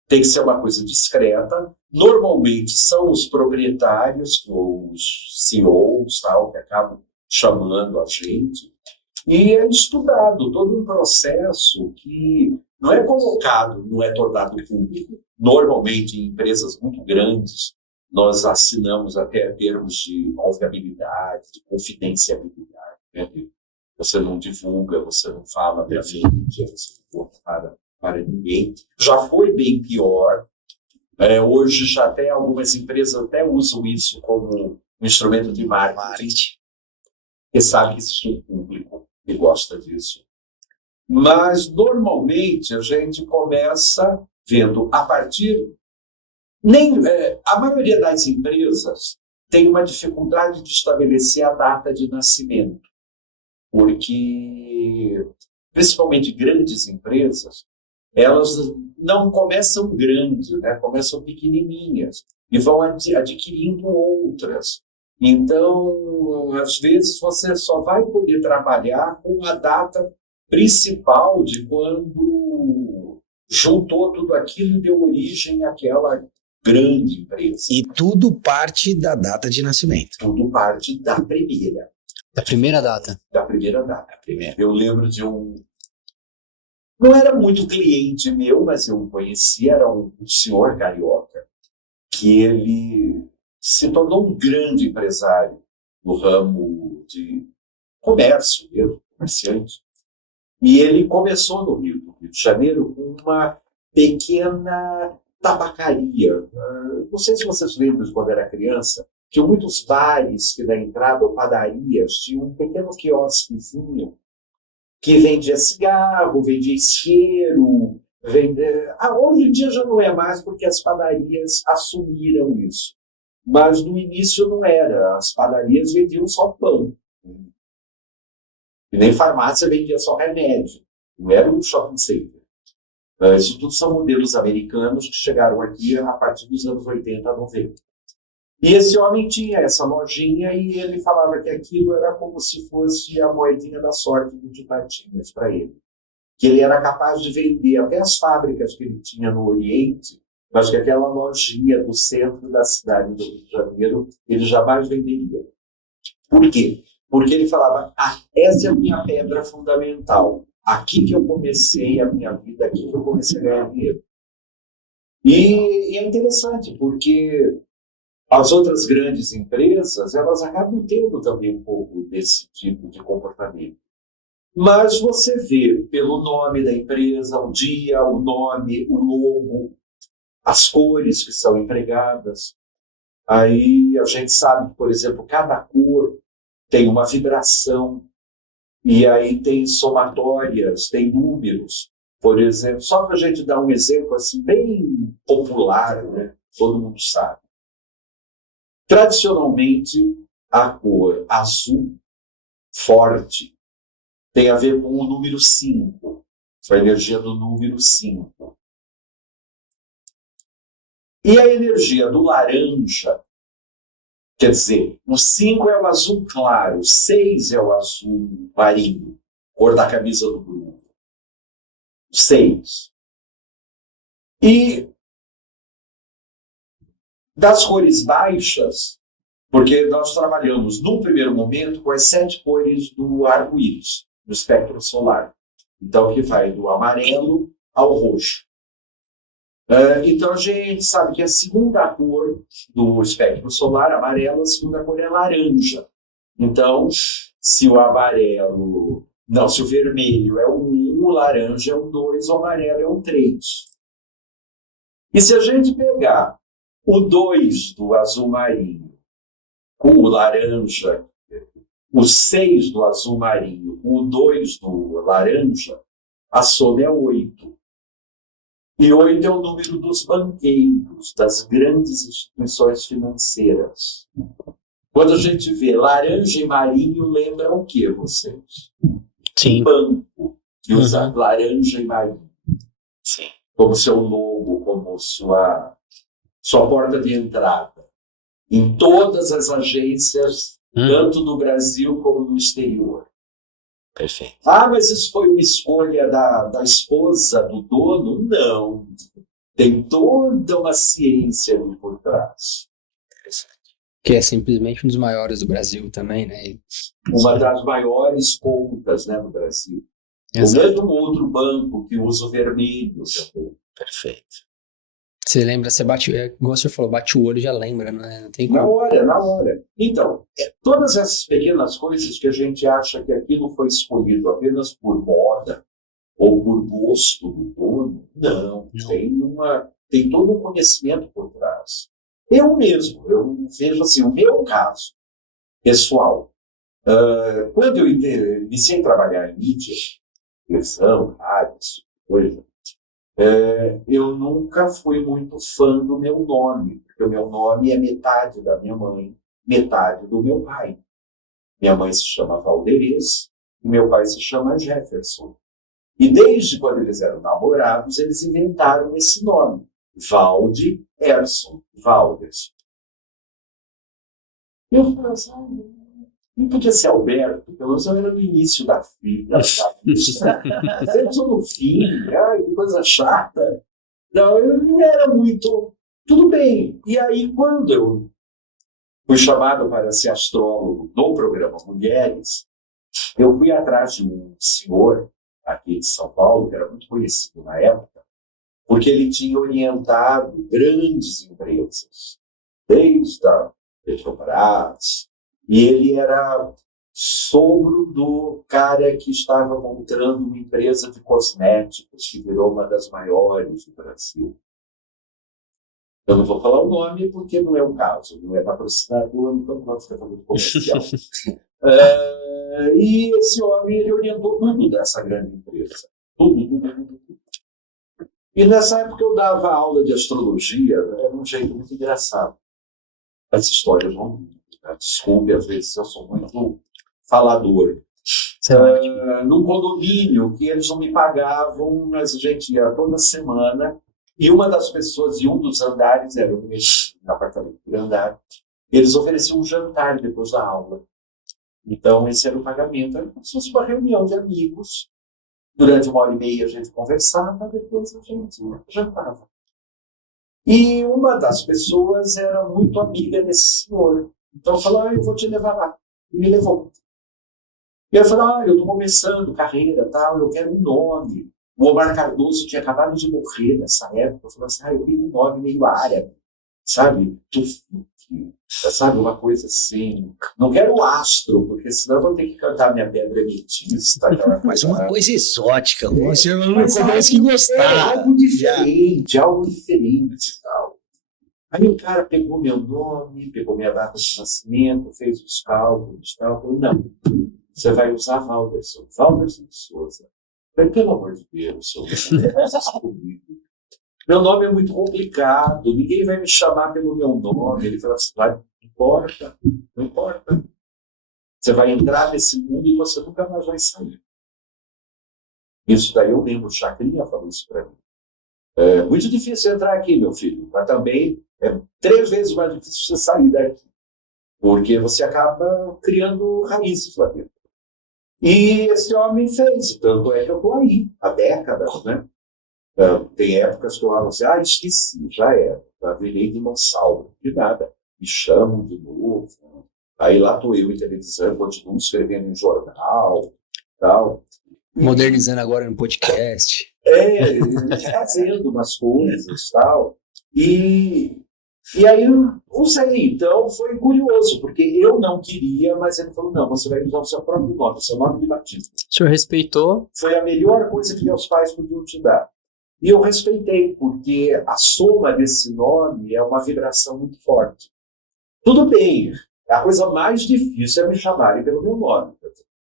tem que ser uma coisa discreta. Normalmente são os proprietários, os CEOs, tal, que acabam chamando a gente. E é estudado todo um processo que não é colocado, não é tornado público. Normalmente, em empresas muito grandes, nós assinamos até termos de confiabilidade, de confidencialidade. Né? Você não divulga, você não fala para a mídia, você não conta para ninguém. Já foi bem pior. Hoje já até algumas empresas até usam isso como um instrumento de marketing, porque sabe que existe um público que gosta disso. Mas, normalmente, a gente começa vendo a partir... a maioria das empresas tem uma dificuldade de estabelecer a data de nascimento, porque, principalmente grandes empresas, elas não começam grandes, né? Começam pequenininhas e vão adquirindo outras. Então, às vezes, você só vai poder trabalhar com a data principal de quando juntou tudo aquilo e deu origem àquela grande empresa. E tudo parte da data de nascimento. Tudo parte da primeira. Da primeira data. Da primeira data. Eu lembro de não era muito cliente meu, mas eu conhecia, era um senhor carioca, que ele se tornou um grande empresário no ramo de comércio mesmo, comerciante. E ele começou no Rio de Janeiro com uma pequena tabacaria. Não sei se vocês lembram de quando era criança, tinha muitos bares que na entrada, ou padarias, tinha um pequeno quiosquezinho que vendia cigarro, vendia isqueiro, hoje em dia já não é mais porque as padarias assumiram isso. Mas no início não era. As padarias vendiam só pão. E nem farmácia vendia só remédio. Não era um shopping center. Isso tudo são modelos americanos que chegaram aqui a partir dos anos 80, 90. E esse homem tinha essa lojinha e ele falava que aquilo era como se fosse a moedinha da sorte de patinhas para ele. Que ele era capaz de vender até as fábricas que ele tinha no Oriente, mas que aquela lojinha do centro da cidade do Rio de Janeiro ele jamais venderia. Por quê? Porque ele falava, essa é a minha pedra fundamental. Aqui que eu comecei a minha vida, aqui que eu comecei a ganhar dinheiro. E é interessante, porque as outras grandes empresas, elas acabam tendo também um pouco desse tipo de comportamento. Mas você vê pelo nome da empresa, o dia, o nome, o logo, as cores que são empregadas. Aí a gente sabe que, por exemplo, cada cor tem uma vibração, e aí tem somatórias, tem números. Por exemplo, só para a gente dar um exemplo assim, bem popular, né? Todo mundo sabe. Tradicionalmente, a cor azul forte tem a ver com o número 5, com a energia do número 5. E a energia do laranja, quer dizer, o 5 é o azul claro, o 6 é o azul marinho, cor da camisa do grupo. 6. E das cores baixas, porque nós trabalhamos, num primeiro momento, com as 7 cores do arco-íris, do espectro solar. Então, que vai do amarelo ao roxo. Então, a gente sabe que a segunda cor do espectro solar, amarelo, a segunda cor é laranja. Então, se o amarelo... Não, se o vermelho é o 1, o laranja é o 2, o amarelo é o 3. E se a gente pegar o 2 do azul marinho, o laranja, o 6 do azul marinho, o 2 do laranja, a soma é 8. E 8 é o número dos banqueiros, das grandes instituições financeiras. Quando a gente vê laranja e marinho, lembra o que vocês? Sim. Banco, que usa laranja e marinho. Sim. Como seu logo, como sua porta de entrada. Em todas as agências, tanto no Brasil como no exterior. Perfeito. Mas isso foi uma escolha da esposa do dono? Não. Tem toda uma ciência ali por trás. Interessante. Que é simplesmente um dos maiores do Brasil também, né? Uma das maiores contas, né, no Brasil. Exato. O mesmo outro banco que usa o vermelho também. Perfeito. Você lembra, você bate, igual você falou, bate o olho e já lembra, né? Não tem como. Na hora. Então, todas essas pequenas coisas que a gente acha que aquilo foi escolhido apenas por moda ou por gosto do dono, não. Tem todo um conhecimento por trás. Eu vejo assim, o meu caso pessoal, quando eu iniciei a trabalhar em mídia, televisão, rádio, coisa, eu nunca fui muito fã do meu nome, porque o meu nome é metade da minha mãe, metade do meu pai. Minha mãe se chama Valderez e meu pai se chama Jefferson. E desde quando eles eram namorados, eles inventaram esse nome, Valde Erson, Valderson. Eu falei assim, não podia ser Alberto, pelo menos eu era no início da vida. Sempre sou no fim, que coisa chata. Não, eu não era muito... Tudo bem. E aí, quando eu fui chamado para ser astrólogo no programa Mulheres, eu fui atrás de um senhor aqui de São Paulo, que era muito conhecido na época, porque ele tinha orientado grandes empresas, desde a Petrobras, e ele era sogro do cara que estava montando uma empresa de cosméticos, que virou uma das maiores do Brasil. Eu não vou falar o nome porque não é o caso, não é patrocinador, então não vou ficar falando comercial. E esse homem, ele orientou tudo dessa grande empresa. Tudo. E nessa época eu dava aula de astrologia, era um jeito muito engraçado. Essa história, não, desculpe, às vezes eu sou muito falador. Num condomínio que eles não me pagavam, mas a gente ia toda semana, e uma das pessoas de um dos andares, era um apartamento de andar, eles ofereciam um jantar depois da aula. Então, esse era o pagamento. Era como se fosse uma reunião de amigos. Durante 1h30 a gente conversava, depois a gente jantava. E uma das pessoas era muito amiga desse senhor. Então, falou, eu vou te levar lá. E me levou. E eu falei, eu estou começando carreira, tal, eu quero um nome. O Omar Cardoso tinha acabado de morrer nessa época. Eu falei assim, eu queria um nome meio árabe, sabe? Sabe, uma coisa assim. Não quero astro, porque senão eu vou ter que cantar minha pedra ametista. Mas uma coisa exótica. Você não Mas começa que gostar. algo diferente e tal. Aí o cara pegou meu nome, pegou minha data de nascimento, fez os cálculos e tal. Falou, não, você vai usar Valderson de Souza. Eu falei, pelo amor de Deus, comigo. Meu nome é muito complicado, ninguém vai me chamar pelo meu nome. Ele falou assim, não importa, não importa. Você vai entrar nesse mundo e você nunca mais vai sair. Isso daí eu lembro, o Chacrinha falou isso para mim. É muito difícil entrar aqui, meu filho, mas também é 3 vezes mais difícil você sair daqui. Porque você acaba criando raízes lá dentro. E esse homem fez, tanto é que eu estou aí, há décadas, né? Tem épocas que eu falo assim, esqueci, já era, já virei dinossauro, de nada, me chamam de novo, né? Aí lá estou eu em televisão, continuo escrevendo em jornal, tal. Modernizando agora no podcast. Fazendo umas coisas, tal. E aí eu usei, então foi curioso, porque eu não queria, mas ele falou, não, você vai usar o seu próprio nome, seu nome de batismo. O senhor respeitou? Foi a melhor coisa que meus pais podiam te dar. E eu respeitei, porque a soma desse nome é uma vibração muito forte. Tudo bem, a coisa mais difícil é me chamarem pelo meu nome.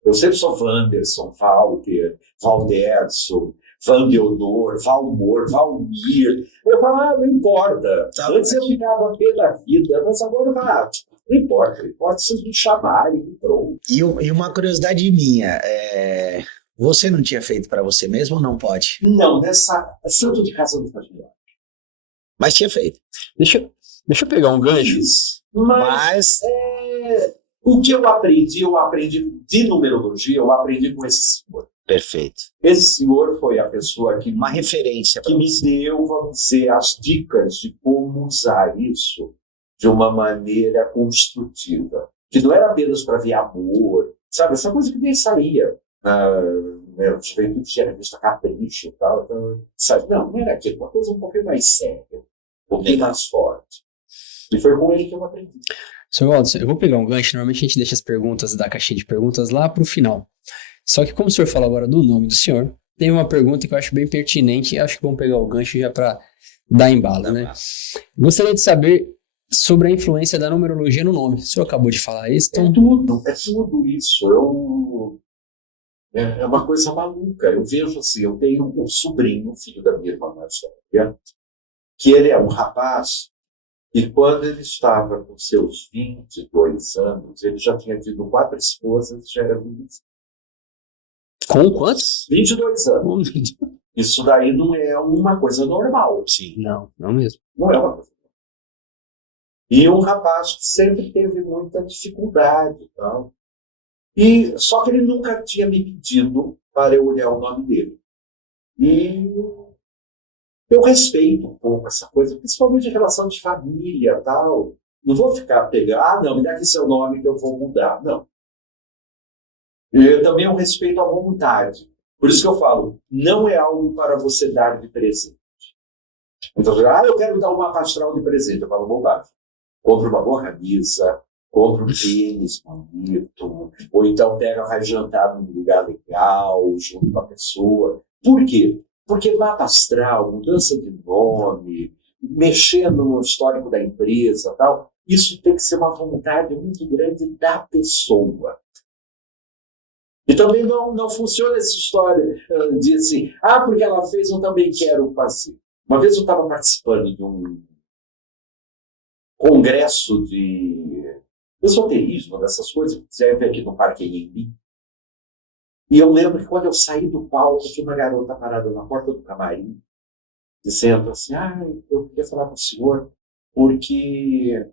Eu sempre sou Wanderson, Walter, Valderson, Vandeodor, Valmor, Valmir. Eu falo, não importa. Antes eu ficava pé da vida, mas agora eu falo, não importa vocês me chamarem e pronto. E uma curiosidade minha, você não tinha feito para você mesmo ou não pode? Não, santo de casa não faz milagre. Mas tinha feito. Deixa eu pegar um gancho. Mas o que eu aprendi de numerologia, eu aprendi com esse senhor. Perfeito. Esse senhor foi a pessoa que Uma referência que me deu, vamos dizer, as dicas de como usar isso de uma maneira construtiva. Que não era apenas para ver amor, sabe? Essa coisa que nem saía. A juventude tinha revista Capricho e tal. Então, sabe? Não era aquilo. Uma coisa um pouquinho mais séria, um pouquinho mais forte. E foi com ele que eu aprendi. Sr. Walter, eu vou pegar um gancho. Normalmente a gente deixa as perguntas da caixinha de perguntas lá para o final. Só que como o senhor falou agora do nome do senhor, tem uma pergunta que eu acho bem pertinente e acho que vamos pegar o gancho já para dar embalo, né? Gostaria de saber sobre a influência da numerologia no nome. O senhor acabou de falar isso, então... É tudo isso. É uma coisa maluca. Eu vejo assim, eu tenho um sobrinho, filho da minha irmã mais velha, que ele é um rapaz, e quando ele estava com seus 22 anos, ele já tinha tido 4 esposas e já era 25. Com quantos? 22 anos. Isso daí não é uma coisa normal. Sim. Não mesmo. Não é uma coisa normal. E um rapaz que sempre teve muita dificuldade e tal. Só que ele nunca tinha me pedido para eu olhar o nome dele. E eu respeito um pouco essa coisa, principalmente em relação de família e tal. Não vou ficar pegando, não, me dá aqui seu nome que eu vou mudar. Não. Eu também eu respeito a vontade. Por isso que eu falo, não é algo para você dar de presente. Então, eu quero dar uma astral de presente. Eu falo, bobagem. Compre uma boa camisa, compre um tênis bonito, ou então vai jantar num lugar legal, junto com a pessoa. Por quê? Porque mapa astral, mudança de nome, mexendo no histórico da empresa, tal, isso tem que ser uma vontade muito grande da pessoa. E também não funciona essa história de assim, porque ela fez, eu também quero fazer. Uma vez eu estava participando de um congresso de esoterismo, dessas coisas, que você vê aqui no Parque Anhembi. E eu lembro que quando eu saí do palco, tinha uma garota parada na porta do camarim, dizendo assim, eu queria falar com o senhor, porque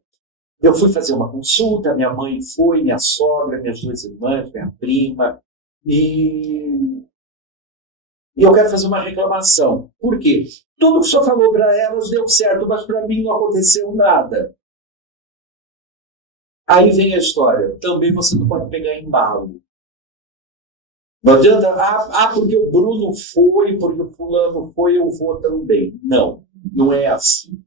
eu fui fazer uma consulta, minha mãe foi, minha sogra, minhas 2 irmãs, minha prima, e eu quero fazer uma reclamação. Por quê? Tudo que o senhor falou para elas deu certo, mas para mim não aconteceu nada. Aí vem a história. Também você não pode pegar embalo. Não adianta, porque o Bruno foi, porque o fulano foi, eu vou também. Não, não é assim.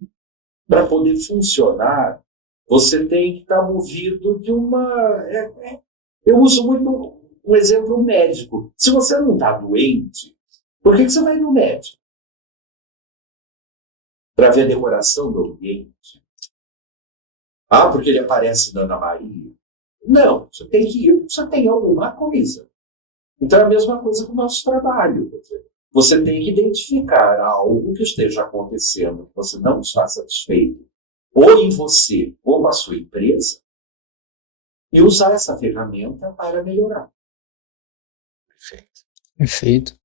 Para poder funcionar, você tem que estar movido de uma... eu uso muito um exemplo médico. Se você não está doente, por que você vai no médico? Para ver a decoração do ambiente? Porque ele aparece na Ana Maria? Não, você tem que ir porque você tem alguma coisa. Então é a mesma coisa com o nosso trabalho. Quer dizer, você tem que identificar algo que esteja acontecendo, que você não está satisfeito, ou em você, ou na sua empresa, e usar essa ferramenta para melhorar. Perfeito.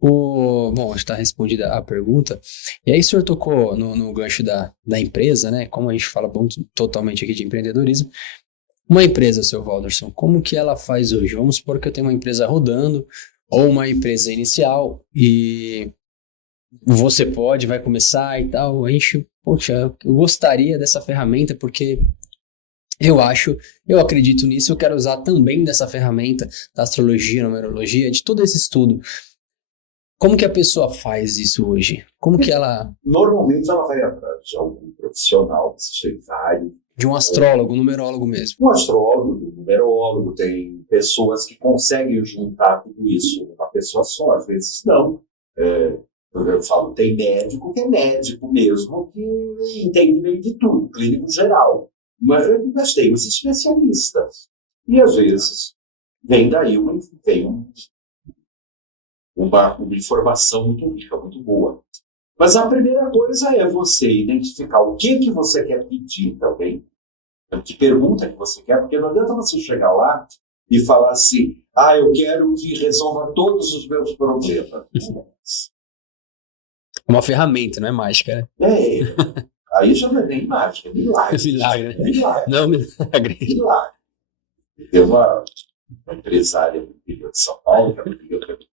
Bom, está respondida a pergunta. E aí o senhor tocou no gancho da empresa, né? Como a gente fala totalmente aqui de empreendedorismo. Uma empresa, seu Walderson, como que ela faz hoje? Vamos supor que eu tenho uma empresa rodando, ou uma empresa inicial, e você vai começar e tal. A gente, poxa, eu gostaria dessa ferramenta porque eu acredito nisso, eu quero usar também dessa ferramenta da astrologia, numerologia, de todo esse estudo. Como que a pessoa faz isso hoje? Como que ela... Normalmente ela vai atrás de algum profissional, existem vários. De um astrólogo, um numerólogo mesmo. Um astrólogo, um numerólogo, tem pessoas que conseguem juntar tudo isso numa pessoa só, às vezes não. Eu falo, tem médico que é médico mesmo, que entende meio de tudo, clínico geral. Mas tem os especialistas. E às vezes vem daí uma informação muito rica, muito boa. Mas a primeira coisa é você identificar o que você quer pedir também, que pergunta que você quer, porque não adianta você chegar lá e falar assim, eu quero que resolva todos os meus problemas. É uma ferramenta, não é mágica, né? Aí já não é nem mágica, é milagre. Milagre, né? Milagre. Não, milagre. Milagre. Tem uma empresária do interior de São Paulo que me ligou para mim.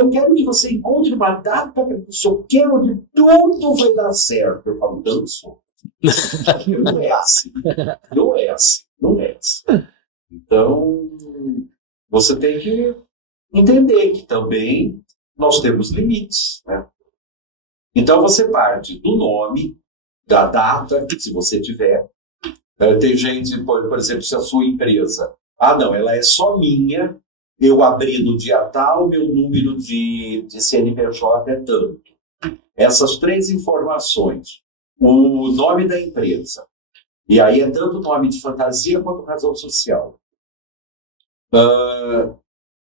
Eu quero que você encontre uma data para isso. Eu quero onde tudo vai dar certo. Eu falo, danço. Não é assim. Não é assim. Não é assim. Então, você tem que entender que também nós temos limites, né? Então, você parte do nome, da data, se você tiver. Tem gente, por exemplo, se a sua empresa... não, ela é só minha, eu abri no dia tal, meu número de CNPJ é tanto. Essas 3 informações, o nome da empresa, e aí é tanto nome de fantasia quanto razão social.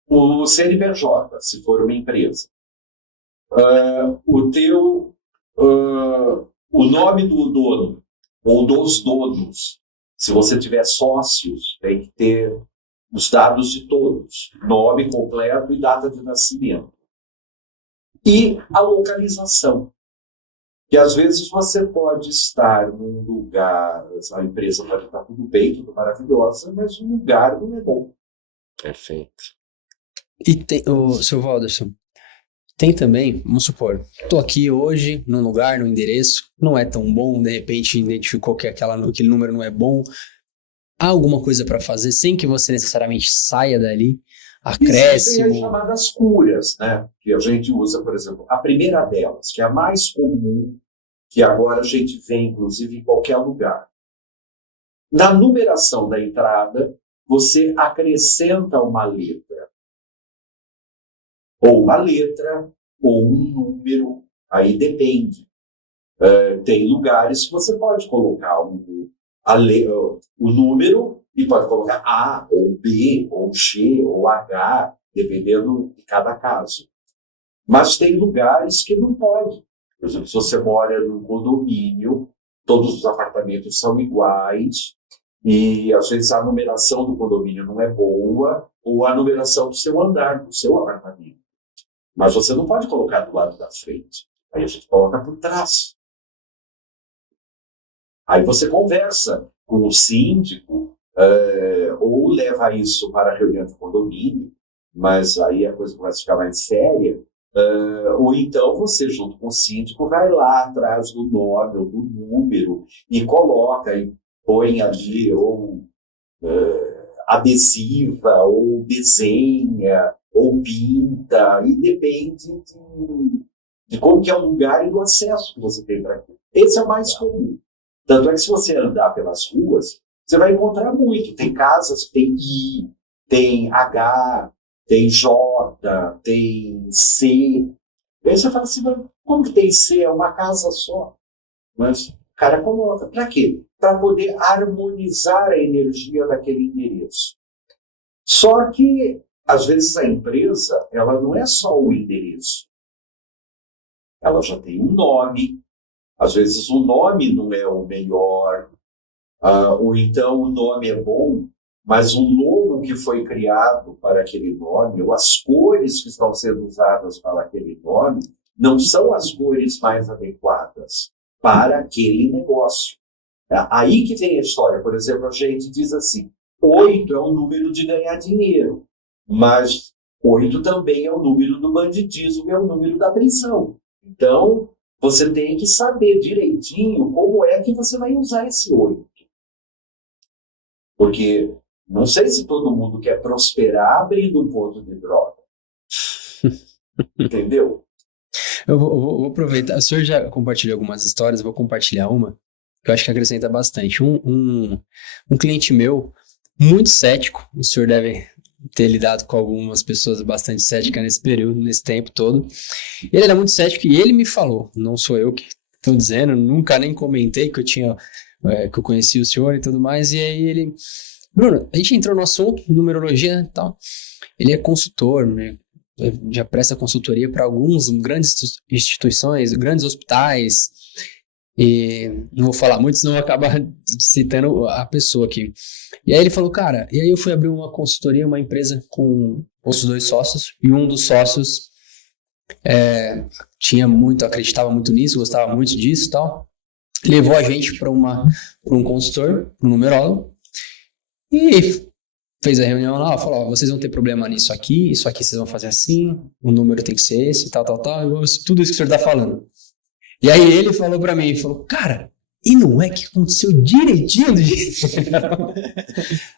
O CNPJ, se for uma empresa. O nome do dono, ou dos donos. Se você tiver sócios, tem que ter os dados de todos, nome completo e data de nascimento. E a localização, que às vezes você pode estar num lugar, a empresa pode estar tudo bem, tudo maravilhosa, mas o lugar não é bom. Perfeito. E tem, seu Walderson, tem também, vamos supor, estou aqui hoje num lugar, num endereço, não é tão bom, de repente identificou que aquele número não é bom. Há alguma coisa para fazer sem que você necessariamente saia dali? Acréscimo? Existem as chamadas curas, né? Que a gente usa, por exemplo, a primeira delas, que é a mais comum, que agora a gente vê, inclusive, em qualquer lugar. Na numeração da entrada, você acrescenta uma letra. Ou uma letra, ou um número, aí depende. Tem lugares que você pode colocar o número e pode colocar A, ou B, ou G, ou H, dependendo de cada caso. Mas tem lugares que não pode. Por exemplo, se você mora num condomínio, todos os apartamentos são iguais, e às vezes a numeração do condomínio não é boa, ou a numeração do seu andar, do seu apartamento. Mas você não pode colocar do lado da frente. Aí a gente coloca por trás. Aí você conversa com o síndico, ou leva isso para a reunião de condomínio, mas aí a coisa começa a ficar mais séria. Ou então você, junto com o síndico, vai lá atrás do nome ou do número e coloca e põe ali ou adesiva ou desenha ou pinta, e depende de como que é o lugar e do acesso que você tem para aquilo. Esse é o mais comum. Tanto é que se você andar pelas ruas, você vai encontrar muito. Tem casas que tem I, tem H, tem J, tem C. E aí você fala assim, mas como que tem C? É uma casa só. Mas o cara coloca. Para quê? Para poder harmonizar a energia daquele endereço. Só que, às vezes, a empresa, ela não é só o endereço. Ela já tem um nome. Às vezes, o nome não é o melhor. Ou então, o nome é bom, mas o logo que foi criado para aquele nome, ou as cores que estão sendo usadas para aquele nome, não são as cores mais adequadas para aquele negócio. Aí que vem a história. Por exemplo, a gente diz assim, 8 é o número de ganhar dinheiro, mas 8 também é o número do banditismo, é o número da prisão. Então, você tem que saber direitinho como é que você vai usar esse 8. Porque não sei se todo mundo quer prosperar abrindo um ponto de droga. Entendeu? Eu vou aproveitar. O senhor já compartilhou algumas histórias, eu vou compartilhar uma que eu acho que acrescenta bastante. Um cliente meu, muito cético, o senhor deve ter lidado com algumas pessoas bastante céticas nesse período, nesse tempo todo. Ele era muito cético e ele me falou, não sou eu que estou dizendo, nunca nem comentei que eu conheci o senhor e tudo mais, e aí ele... Bruno, a gente entrou no assunto, numerologia e tal. Ele é consultor, né? Já presta consultoria para algumas grandes instituições, grandes hospitais, e não vou falar muito, senão eu vou acabar citando a pessoa aqui. E aí ele falou, cara, e aí eu fui abrir uma consultoria, uma empresa com os 2 sócios, e um dos sócios acreditava muito nisso, gostava muito disso e tal. Levou a gente para um consultor, um numerólogo, e fez a reunião lá, falou, vocês vão ter problema nisso aqui, isso aqui vocês vão fazer assim, o número tem que ser esse, tal, tudo isso que o senhor está falando. E aí ele falou pra mim, falou, cara, e não é que aconteceu direitinho do jeito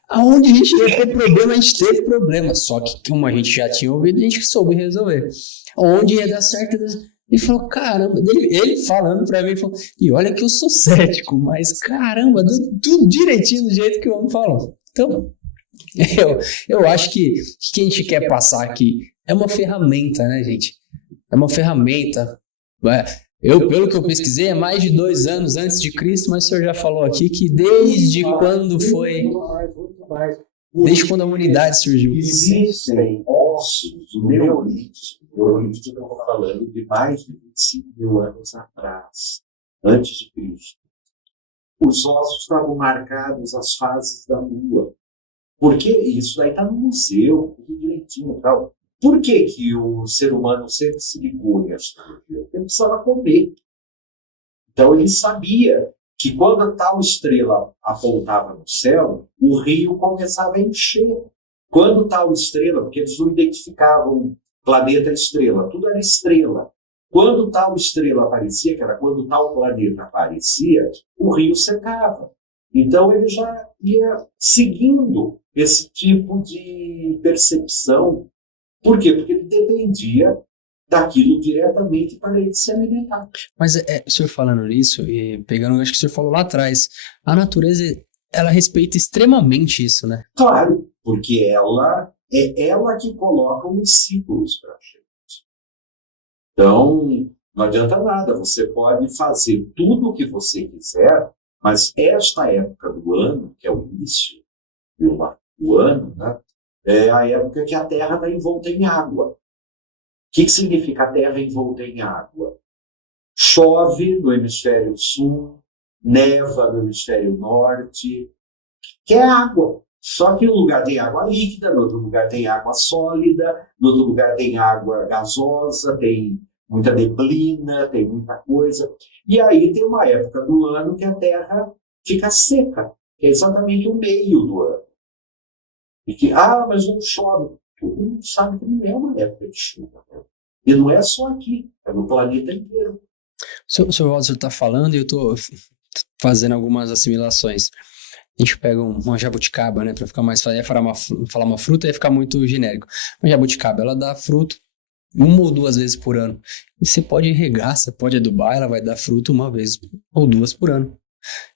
aonde a gente ia ter problema, a gente teve problema, só que como a gente já tinha ouvido, a gente soube resolver. Onde ia dar certo, ele falou, caramba, ele falando pra mim, falou, e olha que eu sou cético, mas caramba, deu tudo direitinho do jeito que o homem falou. Então, eu acho que o que a gente quer passar aqui é uma ferramenta, né, gente? É uma ferramenta. Pelo que eu pesquisei, é mais de 2 anos antes de Cristo, mas o senhor já falou aqui que desde quando a humanidade surgiu. Existem ossos do Neolítico. Neolítico, eu estou falando de mais de 25 mil anos atrás, antes de Cristo. Os ossos estavam marcados as fases da Lua. Porque isso daí está no museu, tudo direitinho e tal. Por que o ser humano sempre se ligou em astrologia? Porque ele precisava comer. Então ele sabia que quando a tal estrela apontava no céu, o rio começava a encher. Quando tal estrela, porque eles não identificavam planeta e estrela, tudo era estrela. Quando tal estrela aparecia, que era quando tal planeta aparecia, o rio secava. Então ele já ia seguindo esse tipo de percepção. Por quê? Porque ele dependia daquilo diretamente para ele se alimentar. Mas o senhor falando nisso, e pegando o que o senhor falou lá atrás, a natureza, ela respeita extremamente isso, né? Claro, porque é ela que coloca os ciclos para a gente. Então, não adianta nada, você pode fazer tudo o que você quiser, mas esta época do ano, que é o início do ano, né, é a época que a Terra está envolta em água. O que significa a Terra envolta em água? Chove no hemisfério sul, neva no hemisfério norte, que é água. Só que no lugar tem água líquida, no outro lugar tem água sólida, no outro lugar tem água gasosa, tem muita neblina, tem muita coisa. E aí tem uma época do ano que a Terra fica seca, que é exatamente o meio do ano. E que, mas não chove. Todo mundo sabe que não é uma época de chuva. Né? E não é só aqui, é no planeta inteiro. O senhor Walter está falando e eu estou fazendo algumas assimilações. A gente pega uma jabuticaba, né, para ficar mais fácil. Ia falar uma fruta ia ficar muito genérico. Uma jabuticaba, ela dá fruto 1 ou 2 vezes por ano. E você pode regar, você pode adubar, ela vai dar fruto 1 ou 2 por ano.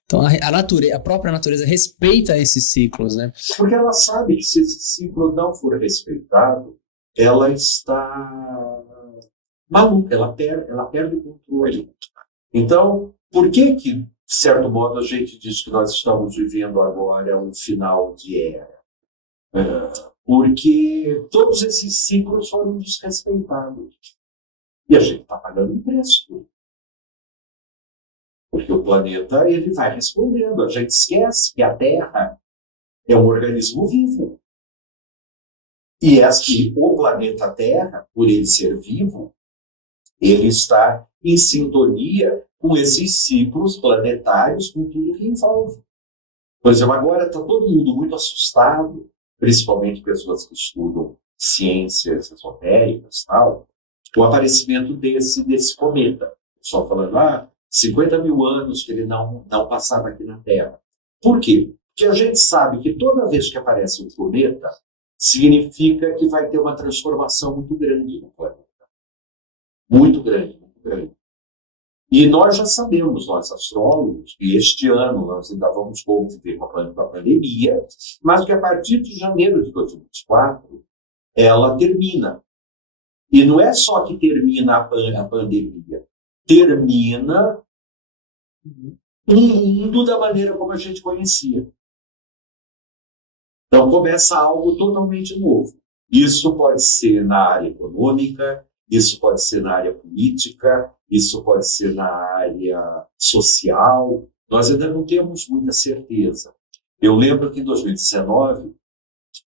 Então a própria natureza respeita esses ciclos, né? Porque ela sabe que se esse ciclo não for respeitado, ela está maluca, ela perde o controle. Então, por que, de certo modo, a gente diz que nós estamos vivendo agora um final de era? Porque todos esses ciclos foram desrespeitados. E a gente está pagando um preço. Porque o planeta ele vai respondendo. A gente esquece que a Terra é um organismo vivo. E o planeta Terra, por ele ser vivo, ele está em sintonia com esses ciclos planetários, com tudo que envolve. Por exemplo, agora está todo mundo muito assustado, principalmente pessoas que estudam ciências esotéricas, tal, o aparecimento desse cometa. Só falando, 50 mil anos que ele não passava aqui na Terra. Por quê? Porque a gente sabe que toda vez que aparece um cometa, significa que vai ter uma transformação muito grande no planeta. Muito grande, muito grande. E nós já sabemos, nós astrólogos, que este ano nós ainda vamos conviver com a pandemia, mas que a partir de janeiro de 2024, ela termina. E não é só que termina a pandemia, termina o mundo da maneira como a gente conhecia. Então começa algo totalmente novo. Isso pode ser na área econômica, isso pode ser na área política, isso pode ser na área social. Nós ainda não temos muita certeza. Eu lembro que em 2019,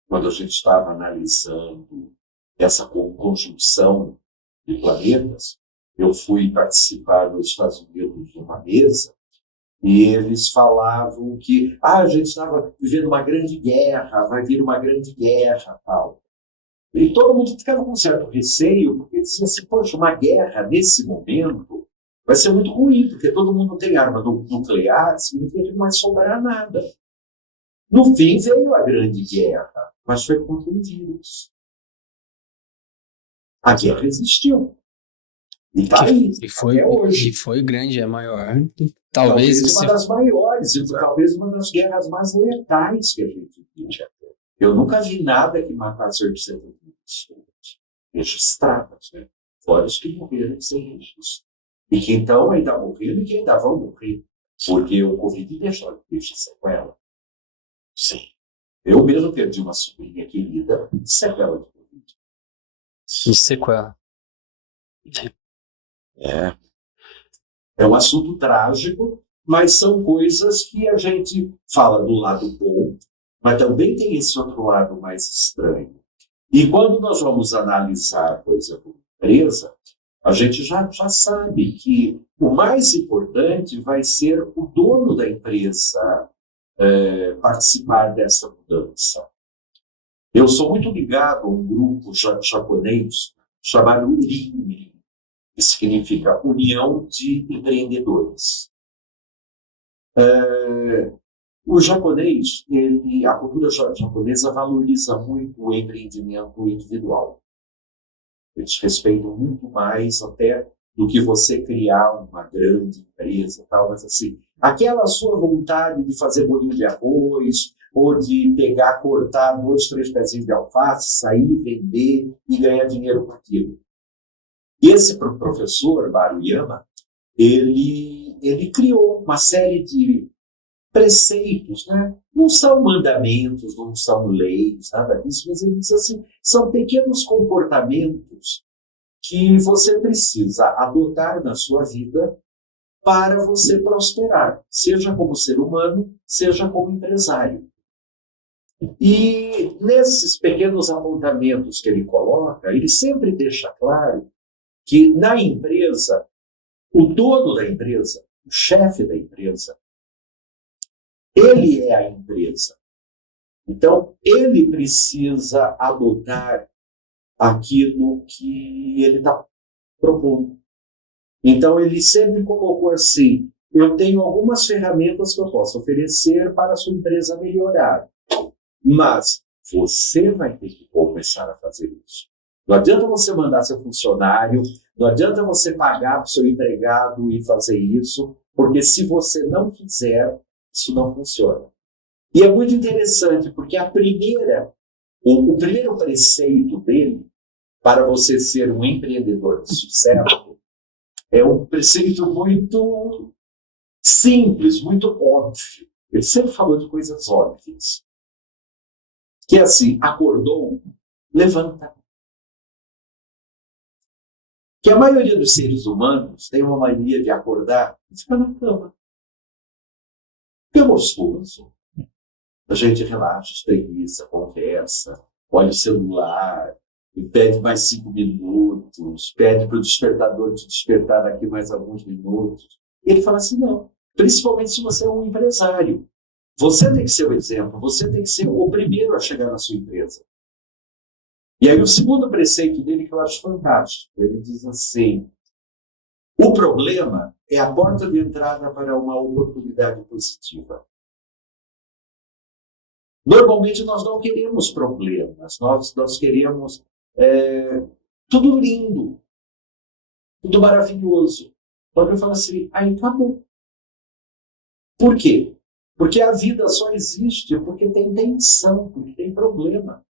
quando a gente estava analisando essa conjunção de planetas, eu fui participar nos Estados Unidos de uma mesa e eles falavam que a gente estava vivendo uma grande guerra, vai vir uma grande guerra, tal. E todo mundo ficava com um certo receio, porque dizia assim, poxa, uma guerra nesse momento vai ser muito ruim, porque todo mundo tem arma nuclear, significa que não vai sobrar nada. No fim veio a grande guerra, mas foi contra um vírus. A guerra existiu. E está aí, até hoje. E foi grande, é maior. Talvez uma das maiores, e talvez uma das guerras mais letais que a gente viu. Eu nunca vi nada que matasse 800 mil pessoas registradas, né? Fora os que morreram sem registro. E que então ainda morreram e que ainda vão morrer. Porque o Covid deixa sequela. Sim. Eu mesmo perdi uma sobrinha querida de sequela de Covid. De sequela. É um assunto trágico, mas são coisas que a gente fala do lado bom, mas também tem esse outro lado mais estranho. E quando nós vamos analisar, por exemplo, empresa, a gente já sabe que o mais importante vai ser o dono da empresa participar dessa mudança. Eu sou muito ligado a um grupo japonês chamado URI, que significa União de Empreendedores. O japonês, a cultura japonesa valoriza muito o empreendimento individual. Eles respeitam muito mais até do que você criar uma grande empresa, tal, mas assim, aquela sua vontade de fazer bolinho de arroz, ou de pegar, cortar 2, 3 pezinhos de alface, sair, vender e ganhar dinheiro com aquilo. E esse professor, Maruyama, ele criou uma série de preceitos, né? Não são mandamentos, não são leis, nada disso, mas ele diz assim, são pequenos comportamentos que você precisa adotar na sua vida para você prosperar, seja como ser humano, seja como empresário. E nesses pequenos apontamentos que ele coloca, ele sempre deixa claro que na empresa, o dono da empresa, o chefe da empresa, ele é a empresa. Então, ele precisa adotar aquilo que ele está propondo. Então, ele sempre colocou assim, eu tenho algumas ferramentas que eu posso oferecer para a sua empresa melhorar. Mas você vai ter que começar a fazer isso. Não adianta você mandar seu funcionário, não adianta você pagar para o seu empregado e fazer isso, porque se você não fizer, isso não funciona. E é muito interessante, porque o primeiro preceito dele, para você ser um empreendedor de sucesso, é um preceito muito simples, muito óbvio. Ele sempre falou de coisas óbvias. Que é assim, acordou, levanta. Que a maioria dos seres humanos tem uma mania de acordar e ficar na cama. É gostoso. A gente relaxa, espreguiça, conversa, olha o celular, e pede mais 5 minutos, pede para o despertador te despertar daqui mais alguns minutos. Ele fala assim, não. Principalmente se você é um empresário. Você tem que ser o exemplo, você tem que ser o primeiro a chegar na sua empresa. E aí o segundo preceito dele que eu acho fantástico, ele diz assim, o problema é a porta de entrada para uma oportunidade positiva. Normalmente nós não queremos problemas, nós queremos tudo lindo, tudo maravilhoso. Quando eu falo assim, aí acabou. Por quê? Porque a vida só existe porque tem tensão, porque tem problema.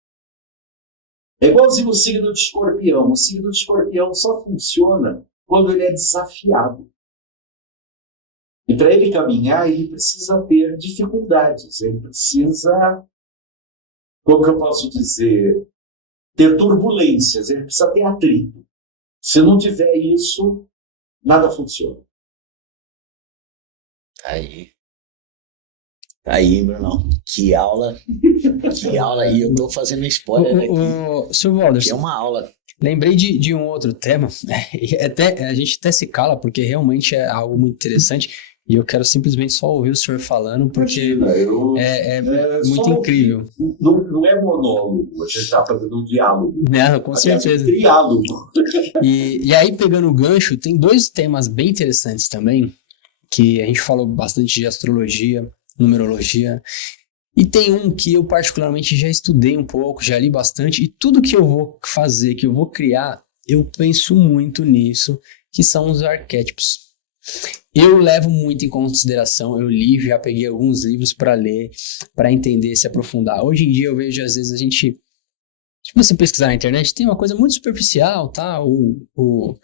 É igualzinho o signo de Escorpião. O signo de Escorpião só funciona quando ele é desafiado. E para ele caminhar, ele precisa ter dificuldades. Ele precisa, como que eu posso dizer, ter turbulências. Ele precisa ter atrito. Se não tiver isso, nada funciona. Aí, Brunão, que aula, e eu tô fazendo spoiler aqui, Sr. Walder, que é uma aula. lembrei de um outro tema, a gente até se cala, porque realmente é algo muito interessante, e eu quero simplesmente só ouvir o senhor falando, porque é muito incrível. Não é monólogo, a gente está fazendo um diálogo. Não, com certeza. Um diálogo. E aí, pegando o gancho, tem 2 temas bem interessantes também, que a gente falou bastante de astrologia, numerologia, e tem um que eu particularmente já estudei um pouco, já li bastante, e tudo que eu vou fazer, que eu vou criar, eu penso muito nisso, que são os arquétipos. Eu levo muito em consideração, eu li, já peguei alguns livros para ler, para entender, se aprofundar. Hoje em dia eu vejo, às vezes, a gente, se você pesquisar na internet, tem uma coisa muito superficial, tá? O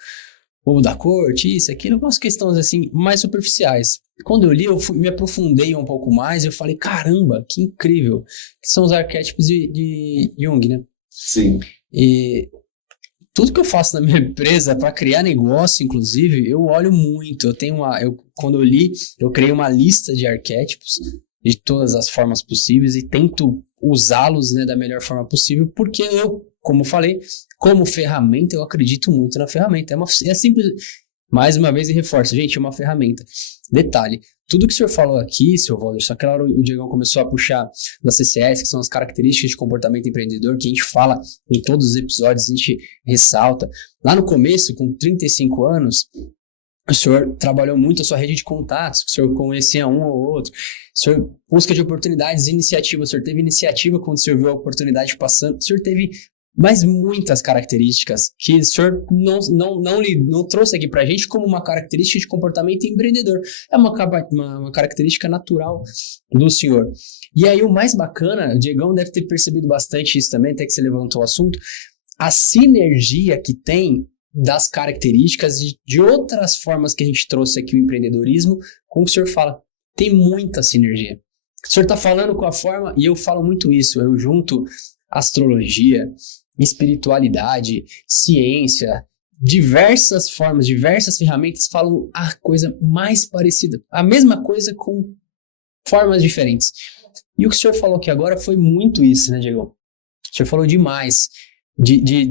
da corte, isso, aquilo, algumas questões assim, mais superficiais. Quando eu li, me aprofundei um pouco mais, eu falei, caramba, que incrível, que são os arquétipos de Jung, né? Sim. E tudo que eu faço na minha empresa, para criar negócio, inclusive, eu olho muito, quando eu li, eu criei uma lista de arquétipos, de todas as formas possíveis, e tento usá-los, né, da melhor forma possível, porque eu, como falei, como ferramenta, eu acredito muito na ferramenta. É simples, mais uma vez, e reforço, gente, é uma ferramenta. Detalhe, tudo que o senhor falou aqui, seu Walder, só que aquela hora o Diegão começou a puxar da CCS, que são as características de comportamento empreendedor, que a gente fala em todos os episódios, a gente ressalta. Lá no começo, com 35 anos, o senhor trabalhou muito a sua rede de contatos, o senhor conhecia um ou outro, o senhor busca de oportunidades e iniciativa, o senhor teve iniciativa quando o senhor viu a oportunidade passando, o senhor teve mas muitas características que o senhor não trouxe aqui pra gente como uma característica de comportamento empreendedor. É uma característica natural do senhor. E aí o mais bacana, o Diegão deve ter percebido bastante isso também, até que você levantou o assunto, a sinergia que tem das características de outras formas que a gente trouxe aqui o empreendedorismo, como o senhor fala, tem muita sinergia. O senhor está falando com a forma, e eu falo muito isso, eu junto astrologia, espiritualidade, ciência, diversas formas, diversas ferramentas falam a coisa mais parecida. A mesma coisa com formas diferentes. E o que o senhor falou aqui agora foi muito isso, né, Diego? O senhor falou demais de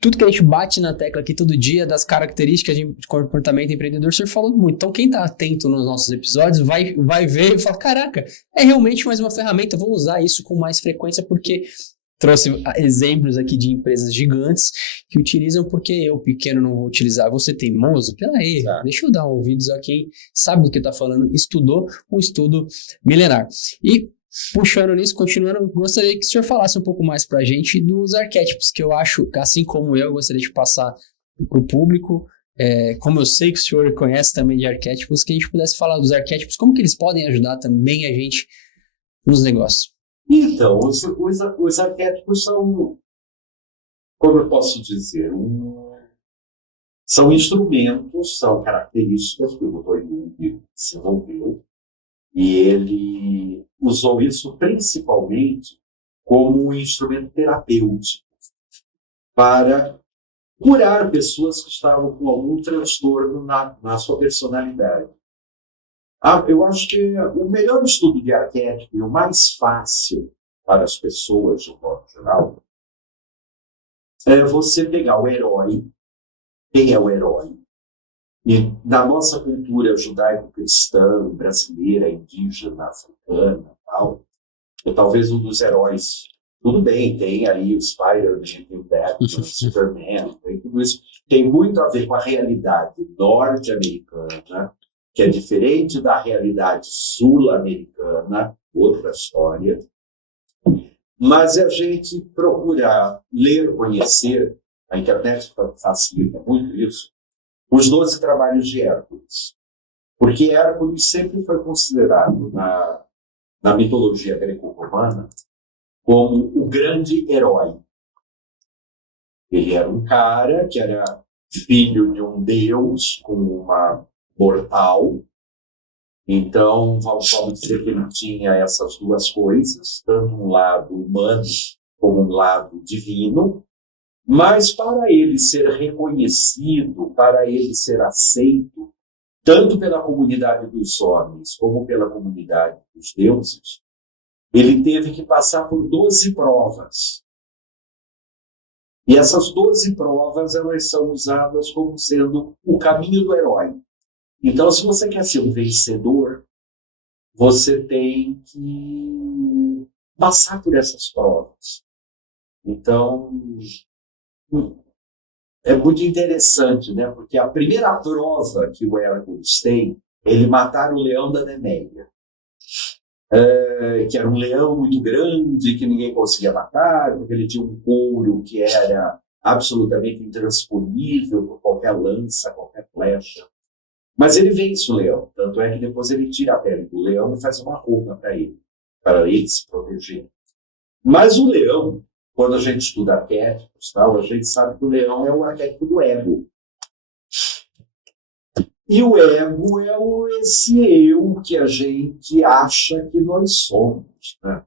tudo que a gente bate na tecla aqui todo dia, das características de comportamento empreendedor, o senhor falou muito. Então, quem está atento nos nossos episódios vai ver e falar, caraca, é realmente mais uma ferramenta, vou usar isso com mais frequência, porque trouxe exemplos aqui de empresas gigantes que utilizam porque eu, pequeno, não vou utilizar. Você teimoso? Peraí, deixa eu dar um ouvido a quem sabe do que está falando, estudou um estudo milenar. E puxando nisso, continuando, gostaria que o senhor falasse um pouco mais para a gente dos arquétipos, que eu acho, assim como eu, gostaria de passar para o público, como eu sei que o senhor conhece também de arquétipos, que a gente pudesse falar dos arquétipos, como que eles podem ajudar também a gente nos negócios. Então, os arquétipos são, como eu posso dizer, são instrumentos, são características que o Dr. Jung desenvolveu, e ele usou isso principalmente como um instrumento terapêutico para curar pessoas que estavam com algum transtorno na sua personalidade. Eu acho que o melhor estudo de arquétipo e o mais fácil para as pessoas, de modo geral, é você pegar o herói. Quem é o herói? E na nossa cultura judaico-cristã, brasileira, indígena, africana, talvez um dos heróis, tudo bem, tem aí o Spider-Man, tem o Batman, o Superman, tem tudo isso, tem muito a ver com a realidade norte-americana, que é diferente da realidade sul-americana, outra história. Mas a gente procurar ler, conhecer, a internet facilita muito isso, os 12 trabalhos de Hércules. Porque Hércules sempre foi considerado na mitologia greco-romana como o grande herói. Ele era um cara que era filho de um deus com uma mortal. Então, vamos dizer que ele tinha essas duas coisas, tanto um lado humano como um lado divino. Mas para ele ser reconhecido, para ele ser aceito, tanto pela comunidade dos homens como pela comunidade dos deuses, ele teve que passar por 12 provas. E essas 12 provas, elas são usadas como sendo o caminho do herói. Então, se você quer ser um vencedor, você tem que passar por essas provas. Então, é muito interessante, né? Porque a primeira prova que o Hércules tem é ele matar o leão da Nemeia, que era um leão muito grande que ninguém conseguia matar, porque ele tinha um couro que era absolutamente intransponível por qualquer lança, qualquer flecha. Mas ele vence o leão, tanto é que depois ele tira a pele do leão e faz uma roupa para ele se proteger. Mas o leão, quando a gente estuda arquétipos, a gente sabe que o leão é o arquétipo do ego. E o ego é esse eu que a gente acha que nós somos. Né?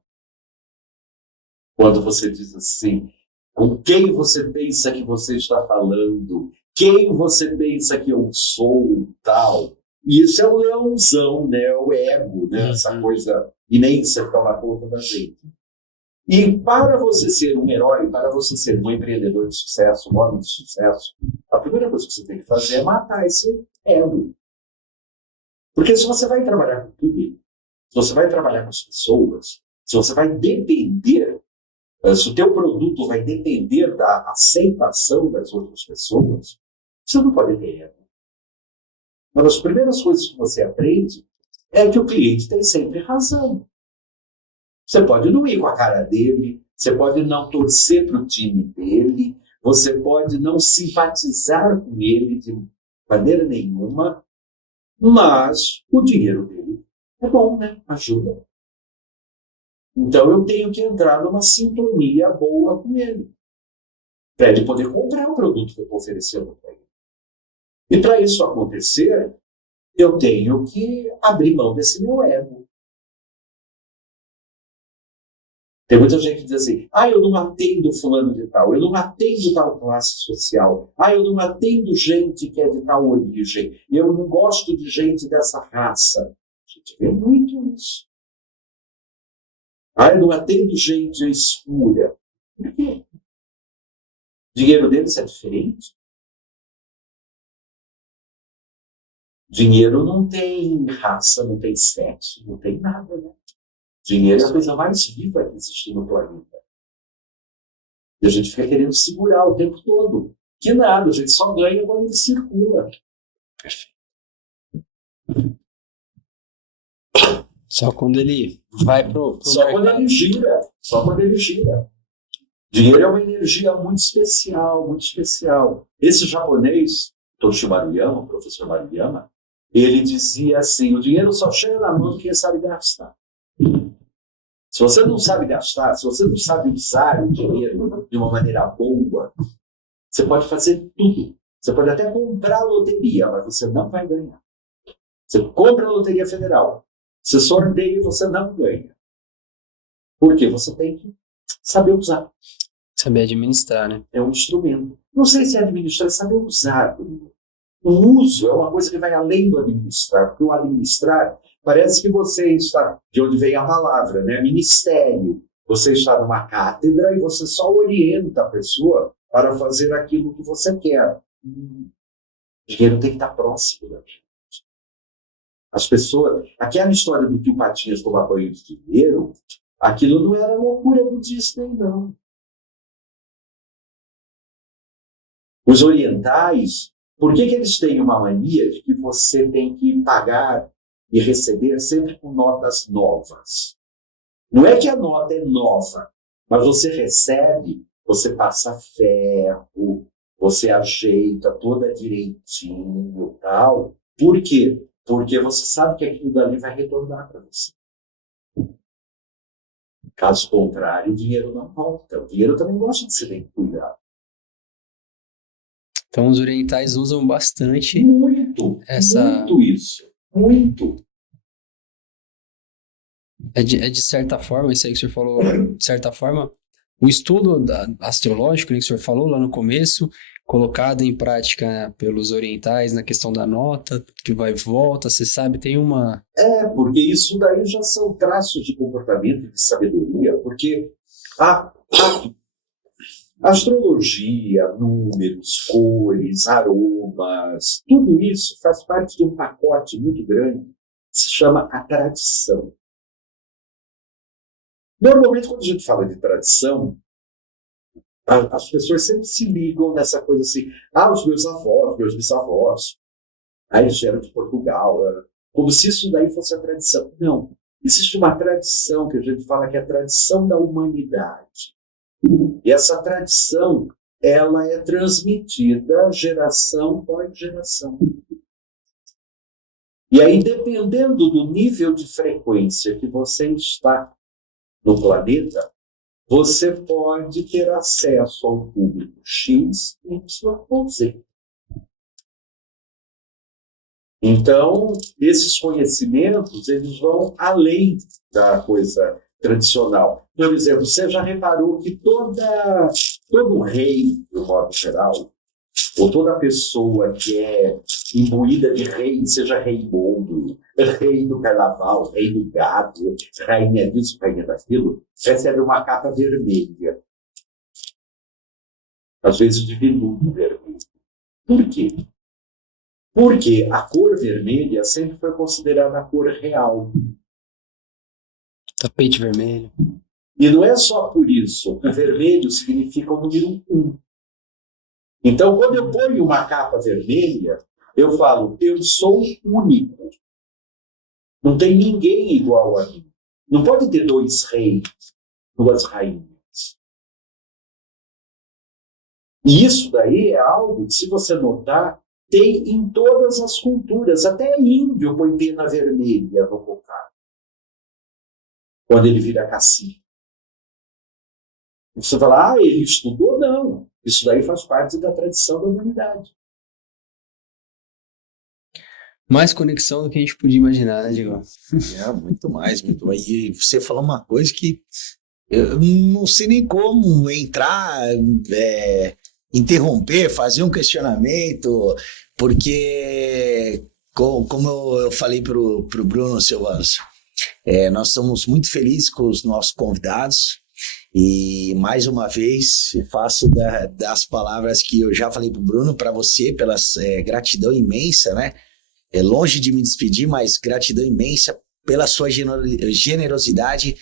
Quando você diz assim, com quem você pensa que você está falando? Quem você pensa que eu sou, tal? Isso é o leãozão, né? É o ego, né? Essa coisa imensa que está na conta da gente. E para você ser um herói, para você ser um empreendedor de sucesso, um homem de sucesso, a primeira coisa que você tem que fazer é matar esse ego. Porque se você vai trabalhar com o público, se você vai trabalhar com as pessoas, se você vai depender, se o teu produto vai depender da aceitação das outras pessoas, você não pode ter ego. Uma das primeiras coisas que você aprende é que o cliente tem sempre razão. Você pode não ir com a cara dele, você pode não torcer para o time dele, você pode não simpatizar com ele de maneira nenhuma, mas o dinheiro dele é bom, né? Ajuda. Então eu tenho que entrar numa sintonia boa com ele, para ele poder comprar o produto que eu estou oferecendo para ele. E para isso acontecer, eu tenho que abrir mão desse meu ego. Tem muita gente que diz assim, eu não atendo fulano de tal, eu não atendo tal classe social, eu não atendo gente que é de tal origem, eu não gosto de gente dessa raça. A gente vê muito isso. Eu não atendo gente escura. Por quê? O dinheiro deles é diferente. Dinheiro não tem raça, não tem sexo, não tem nada, né? Dinheiro é a coisa mais viva que existe no planeta. E a gente fica querendo segurar o tempo todo. Que nada, a gente só ganha quando ele circula. Só quando ele vai pro Só mercado. quando ele gira. Só quando ele gira. Dinheiro é uma energia muito especial, muito especial. Esse japonês, Toshi Maruyama, o professor Maruyama, ele dizia assim, o dinheiro só chega na mão de quem sabe gastar. Se você não sabe gastar, se você não sabe usar o dinheiro de uma maneira boa, você pode fazer tudo. Você pode até comprar a loteria, mas você não vai ganhar. Você compra a loteria federal, você sorteia e você não ganha. Por quê? Você tem que saber usar. Saber administrar, né? É um instrumento. Não sei se é administrar, é saber usar. O uso é uma coisa que vai além do administrar, porque o administrar parece que você está, de onde vem a palavra, né? Ministério. Você está numa cátedra e você só orienta a pessoa para fazer aquilo que você quer. O dinheiro tem que estar próximo da gente. As pessoas, aquela história do tio Patinhas tomar banho de dinheiro, aquilo não era loucura do Disney, não. Os orientais, por que eles têm uma mania de que você tem que pagar e receber sempre com notas novas? Não é que a nota é nova, mas você recebe, você passa ferro, você ajeita toda direitinho e tal. Por quê? Porque você sabe que aquilo dali vai retornar para você. Caso contrário, o dinheiro não volta. O dinheiro também gosta de ser bem cuidado. Então os orientais usam bastante Muito isso. Muito. É de certa forma, isso aí que o senhor falou, de certa forma, o estudo astrológico, né, que o senhor falou lá no começo, colocado em prática pelos orientais na questão da nota, que vai e volta, você sabe, tem uma... Porque isso daí já são traços de comportamento e de sabedoria, porque a astrologia, números, cores, aromas, tudo isso faz parte de um pacote muito grande que se chama a tradição. Normalmente, quando a gente fala de tradição, as pessoas sempre se ligam nessa coisa assim, os meus avós, meus bisavós, eles eram de Portugal, como se isso daí fosse a tradição. Não, existe uma tradição que a gente fala que é a tradição da humanidade. E essa tradição, ela é transmitida geração por geração. E aí, dependendo do nível de frequência que você está no planeta, você pode ter acesso ao público X, Y ou Z. Então, esses conhecimentos, eles vão além da coisa tradicional. Por exemplo, você já reparou que todo rei, de modo geral, ou toda pessoa que é imbuída de rei, seja rei mundo, rei do carnaval, rei do gado, rainha disso, rainha daquilo, recebe uma capa vermelha. Às vezes de veludo vermelho. Por quê? Porque a cor vermelha sempre foi considerada a cor real. Tapete vermelho. E não é só por isso. O vermelho significa o número 1. Então, quando eu ponho uma capa vermelha, eu falo, eu sou único. Não tem ninguém igual a mim. Não pode ter 2 reis, 2 rainhas. E isso daí é algo que, se você notar, tem em todas as culturas. Até índio põe pena vermelha no cocado, quando ele vira cacique. Você fala, ele estudou? Não. Isso daí faz parte da tradição da humanidade. Mais conexão do que a gente podia imaginar, né, Diego? Muito mais, muito mais. E você falou uma coisa que eu não sei nem como entrar, interromper, fazer um questionamento, porque, como eu falei pro Bruno Silvancio, nós estamos muito felizes com os nossos convidados. E, mais uma vez, faço das palavras que eu já falei para o Bruno, para você, pela gratidão imensa, né? Longe de me despedir, mas gratidão imensa pela sua generosidade,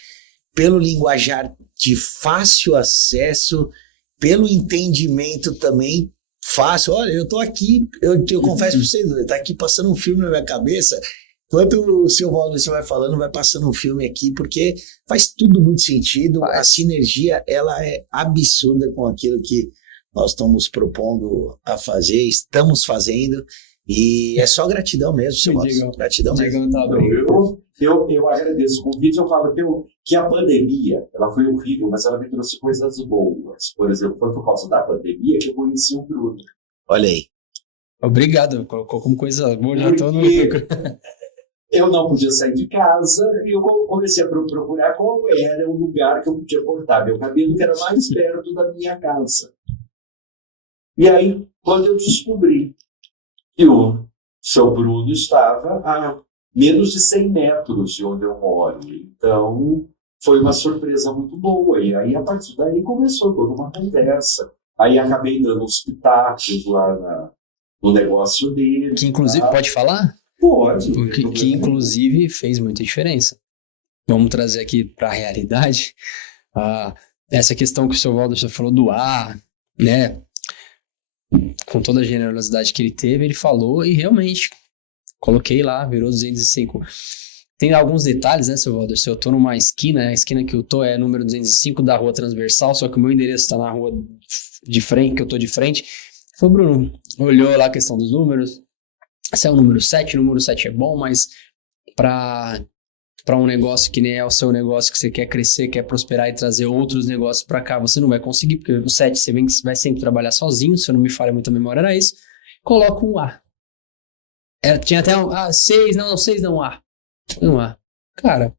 pelo linguajar de fácil acesso pelo entendimento também fácil. Olha, eu tô aqui, eu confesso pra vocês, tá aqui passando um filme na minha cabeça. Enquanto o seu Valdeci vai falando, vai passando um filme aqui, porque faz tudo muito sentido. A sinergia, ela é absurda com aquilo que nós estamos propondo a fazer, estamos fazendo. E é só gratidão mesmo, seu Valdeci. Gratidão mesmo. Eu agradeço o convite. Eu falo que a pandemia, ela foi horrível, mas ela me trouxe coisas boas. Por exemplo, foi por causa da pandemia que eu conheci o Bruno. Olha aí. Obrigado, colocou como coisa boa, já tô no... Eu não podia sair de casa e eu comecei a procurar qual era o lugar que eu podia cortar meu cabelo, que era mais perto da minha casa. E aí, quando eu descobri que o seu Bruno estava a menos de 100 metros de onde eu moro. Então, foi uma surpresa muito boa. E aí, a partir daí, começou toda uma conversa. Aí, acabei dando uns pitacos lá no negócio dele. Que, inclusive, pode falar? Pode. Que, inclusive, fez muita diferença. Vamos trazer aqui para a realidade. Essa questão que o seu Walter falou do ar, né? Com toda a generosidade que ele teve, ele falou e realmente coloquei lá, virou 205. Tem alguns detalhes, né, seu Walter? Se eu tô numa esquina, a esquina que eu tô é número 205 da rua transversal, só que o meu endereço tá na rua de frente, que eu tô de frente. Foi o Bruno, olhou lá a questão dos números. Esse é o número 7 é bom, mas para um negócio que nem é o seu negócio, que você quer crescer, quer prosperar e trazer outros negócios para cá, você não vai conseguir, porque o 7 você vai sempre trabalhar sozinho, se eu não me falha muita memória, era isso. Coloca um A. Tinha até um 6 não, A. Um A. Cara,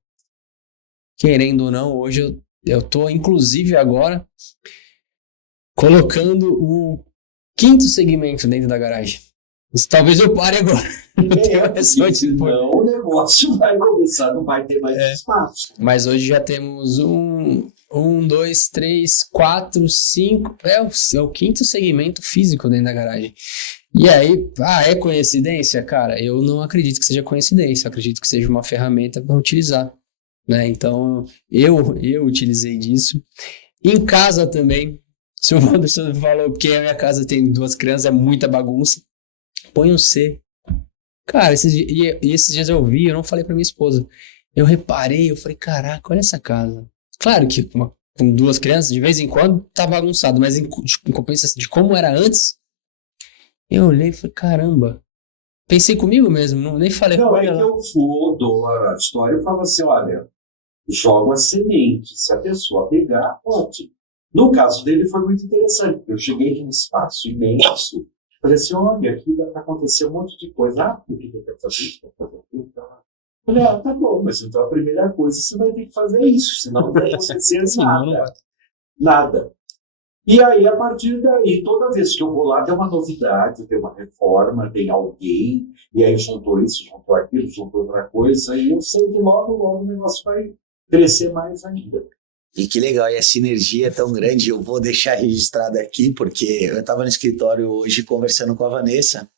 querendo ou não, hoje eu tô, inclusive agora, colocando o 5º segmento dentro da garagem. Talvez eu pare agora. Senão o negócio vai começar, não vai ter mais espaço. Mas hoje já temos 2, 3, 4, 5. É o 5º segmento físico dentro da garagem. E aí, é coincidência? Cara, eu não acredito que seja coincidência. Eu acredito que seja uma ferramenta para utilizar. Né? Então, eu utilizei disso. Em casa também. O senhor Anderson falou, porque a minha casa tem 2 crianças, é muita bagunça. Põe um C. Cara, esses dias eu vi, eu não falei pra minha esposa. Eu reparei, eu falei, caraca, olha essa casa. Claro que com 2 crianças, de vez em quando, tá bagunçado, mas em compensação de como era antes, eu olhei e falei, caramba. Pensei comigo mesmo, nem falei. Não, é que eu dou a história e falo assim, olha, jogo a semente. Se a pessoa pegar, pode. No caso dele foi muito interessante, porque eu cheguei num espaço imenso. Falei assim, olha, aqui vai acontecer um monte de coisa. Por que eu quero fazer isso? Falei, tá bom, mas então a primeira coisa você vai ter que fazer isso, senão não vai acontecer nada. E aí, a partir daí, toda vez que eu vou lá, tem uma novidade, tem uma reforma, tem alguém, e aí juntou isso, juntou aquilo, juntou outra coisa, e eu sei que logo o negócio vai crescer mais ainda. E que legal, e a sinergia é tão grande, eu vou deixar registrado aqui, porque eu estava no escritório hoje conversando com a Vanessa,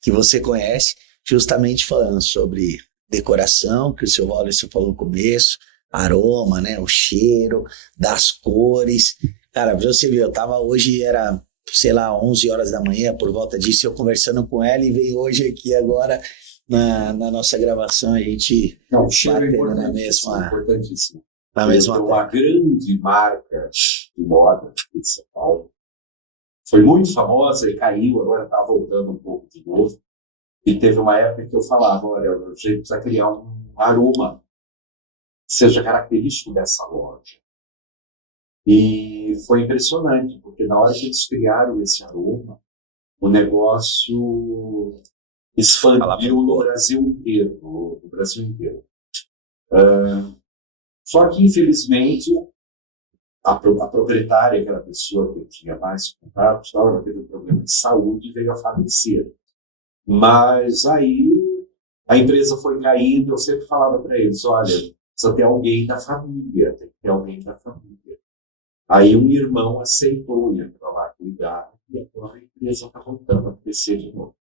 que você conhece, justamente falando sobre decoração, que o seu Wallace falou no começo, aroma, né, o cheiro, das cores. Cara, você viu, eu tava hoje, era, sei lá, 11 horas da manhã, por volta disso, eu conversando com ela, e veio hoje aqui agora, na nossa gravação, a gente o cheiro batendo na mesma... importantíssimo. Uma grande marca de moda aqui de São Paulo. Foi muito famosa e caiu, agora está voltando um pouco de novo. E teve uma época que eu falava, olha, a gente precisa criar um aroma que seja característico dessa loja. E foi impressionante, porque na hora que eles criaram esse aroma, o negócio expandiu no Brasil inteiro. Só que, infelizmente, a proprietária, aquela pessoa que eu tinha mais contato, ela teve um problema de saúde e veio a falecer. Mas aí a empresa foi caindo, eu sempre falava para eles, olha, precisa ter alguém da família, tem que ter alguém da família. Aí um irmão aceitou ir para lá cuidar, e agora a empresa está voltando a crescer de novo.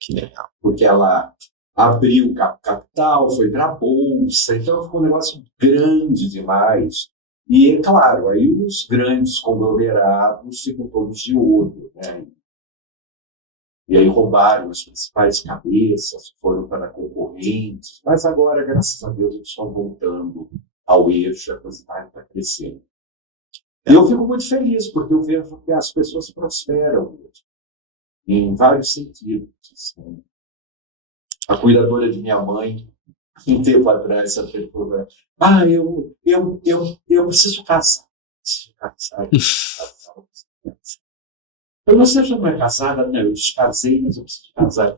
Que legal. Porque ela abriu capital, foi para a bolsa, então ficou um negócio grande demais. E, é claro, aí os grandes conglomerados ficam todos de olho, né? E aí roubaram as principais cabeças, foram para concorrentes, mas agora, graças a Deus, eles estão voltando ao eixo, a coisa está crescendo. E eu fico muito feliz, porque eu vejo que as pessoas prosperam em vários sentidos. Assim. A cuidadora de minha mãe, um tempo atrás, ela falou: eu preciso casar. Preciso casar. Eu não sei se não é casada, não. Eu descasei, mas eu preciso casar.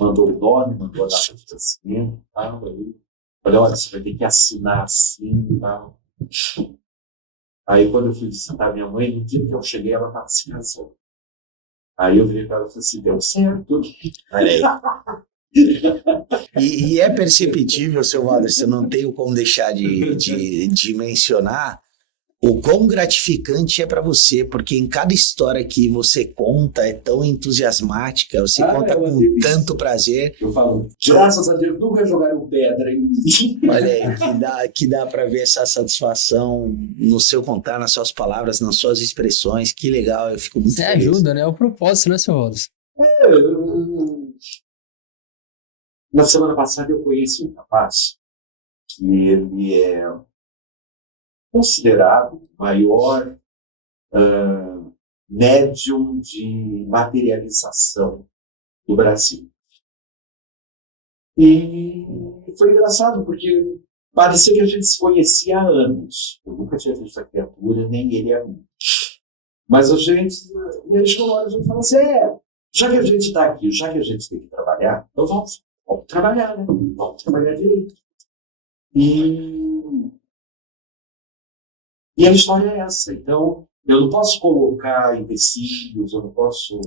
Mandou o nome, mandou a data de nascimento e tal. Olha, você vai ter que assinar assim e tal. Aí, quando eu fui visitar minha mãe, no dia que eu cheguei, ela estava se casando. Aí eu virei para ela e falei assim: deu certo. Olha aí. E é perceptível, seu Walter, eu não tenho como deixar de mencionar o quão gratificante é para você, porque em cada história que você conta é tão entusiasmática, você conta com tanto prazer. Eu falo, graças a Deus, nunca jogaram pedra em mim. Olha aí, que dá para ver essa satisfação no seu contar, nas suas palavras, nas suas expressões. Que legal, eu fico muito feliz. Ajuda, né? É o propósito, né, seu Walter? Na semana passada eu conheci um rapaz que ele é considerado o maior médium de materialização do Brasil. E foi engraçado, porque parecia que a gente se conhecia há anos. Eu nunca tinha visto a criatura, nem ele a mim. Mas e ele chegou uma hora e a gente falou assim: já que a gente está aqui, já que a gente tem que trabalhar, então vamos trabalhar, né? Vamos trabalhar direito. E a história é essa. Então, eu não posso colocar empecilhos, eu não posso...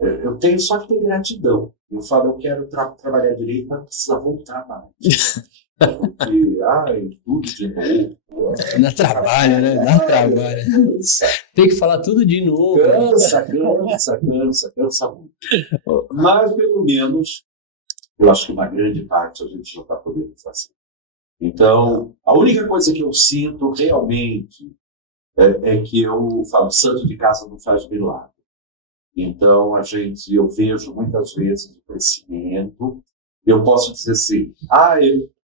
Eu tenho só que ter gratidão. Eu falo, eu quero trabalhar direito, mas precisa voltar mais. Porque, tudo de novo. Dá trabalho, né? Dá trabalho. Tem que falar tudo de novo. Cansa muito. Mas, pelo menos, eu acho que uma grande parte a gente já está podendo fazer. Então, a única coisa que eu sinto realmente é que eu falo, santo de casa não faz milagre. Então, eu vejo muitas vezes o crescimento. Eu posso dizer assim,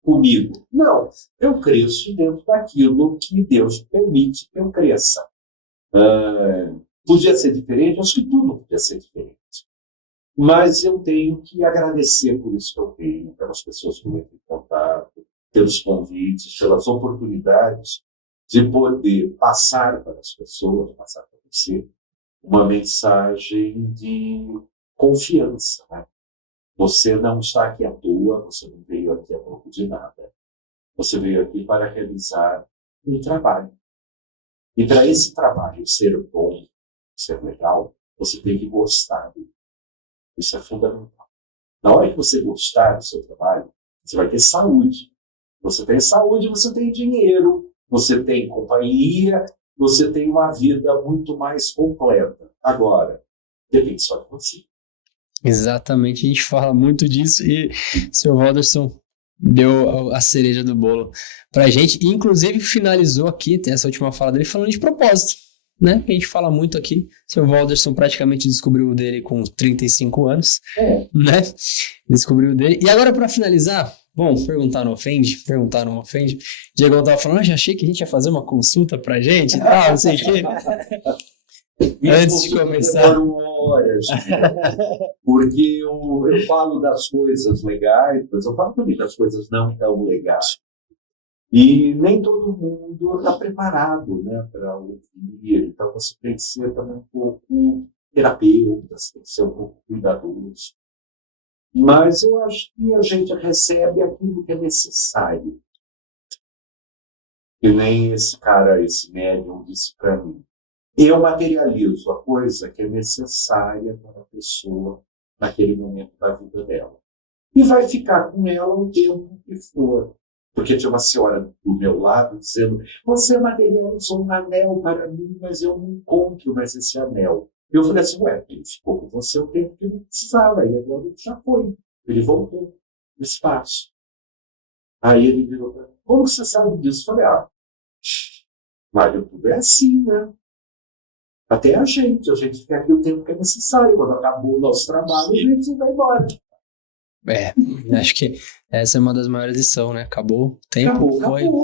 comigo. Não, eu cresço dentro daquilo que Deus permite que eu cresça. Podia ser diferente? Acho que tudo podia ser diferente. Mas eu tenho que agradecer por isso que eu tenho, pelas pessoas que eu entro em contato, pelos convites, pelas oportunidades de poder passar para as pessoas, passar para você, uma mensagem de confiança. Né? Você não está aqui à toa, você não veio aqui a troco de nada. Você veio aqui para realizar um trabalho. E para esse trabalho ser bom, ser legal, você tem que gostar dele. Isso é fundamental. Na hora que você gostar do seu trabalho, você vai ter saúde. Você tem saúde, você tem dinheiro, você tem companhia, você tem uma vida muito mais completa. Agora, depende só de você. Exatamente, a gente fala muito disso e o Sr. Walderson deu a cereja do bolo pra gente. E, inclusive, finalizou aqui, tem essa última fala dele, falando de propósito, né? A gente fala muito aqui. O Sr. Walderson praticamente descobriu o dele com 35 anos, né? Descobriu o dele. E agora, para finalizar, bom, perguntar não ofende. Diego tava falando, já achei que a gente ia fazer uma consulta pra gente, não sei o quê. Antes de começar. Horas, porque eu falo das coisas legais, mas eu falo também das coisas não tão legais. E nem todo mundo está preparado, né, para ouvir. Então você tem que ser também um pouco terapeuta, você tem que ser um pouco cuidadoso. Mas eu acho que a gente recebe aquilo que é necessário. E nem esse médium disse para mim. Eu materializo a coisa que é necessária para a pessoa naquele momento da vida dela. E vai ficar com ela o tempo que for. Porque tinha uma senhora do meu lado dizendo, você materializou um anel para mim, mas eu não encontro mais esse anel. Eu falei assim, ele ficou com você o tempo que ele precisava, e agora ele já foi. Ele voltou no espaço. Aí ele virou para mim, como você sabe disso? Eu falei, Mas tudo é assim, né? Até a gente fica aqui o tempo que é necessário. Quando acabou o nosso trabalho, a gente vai embora. Acho que essa é uma das maiores lições, né? Acabou o tempo,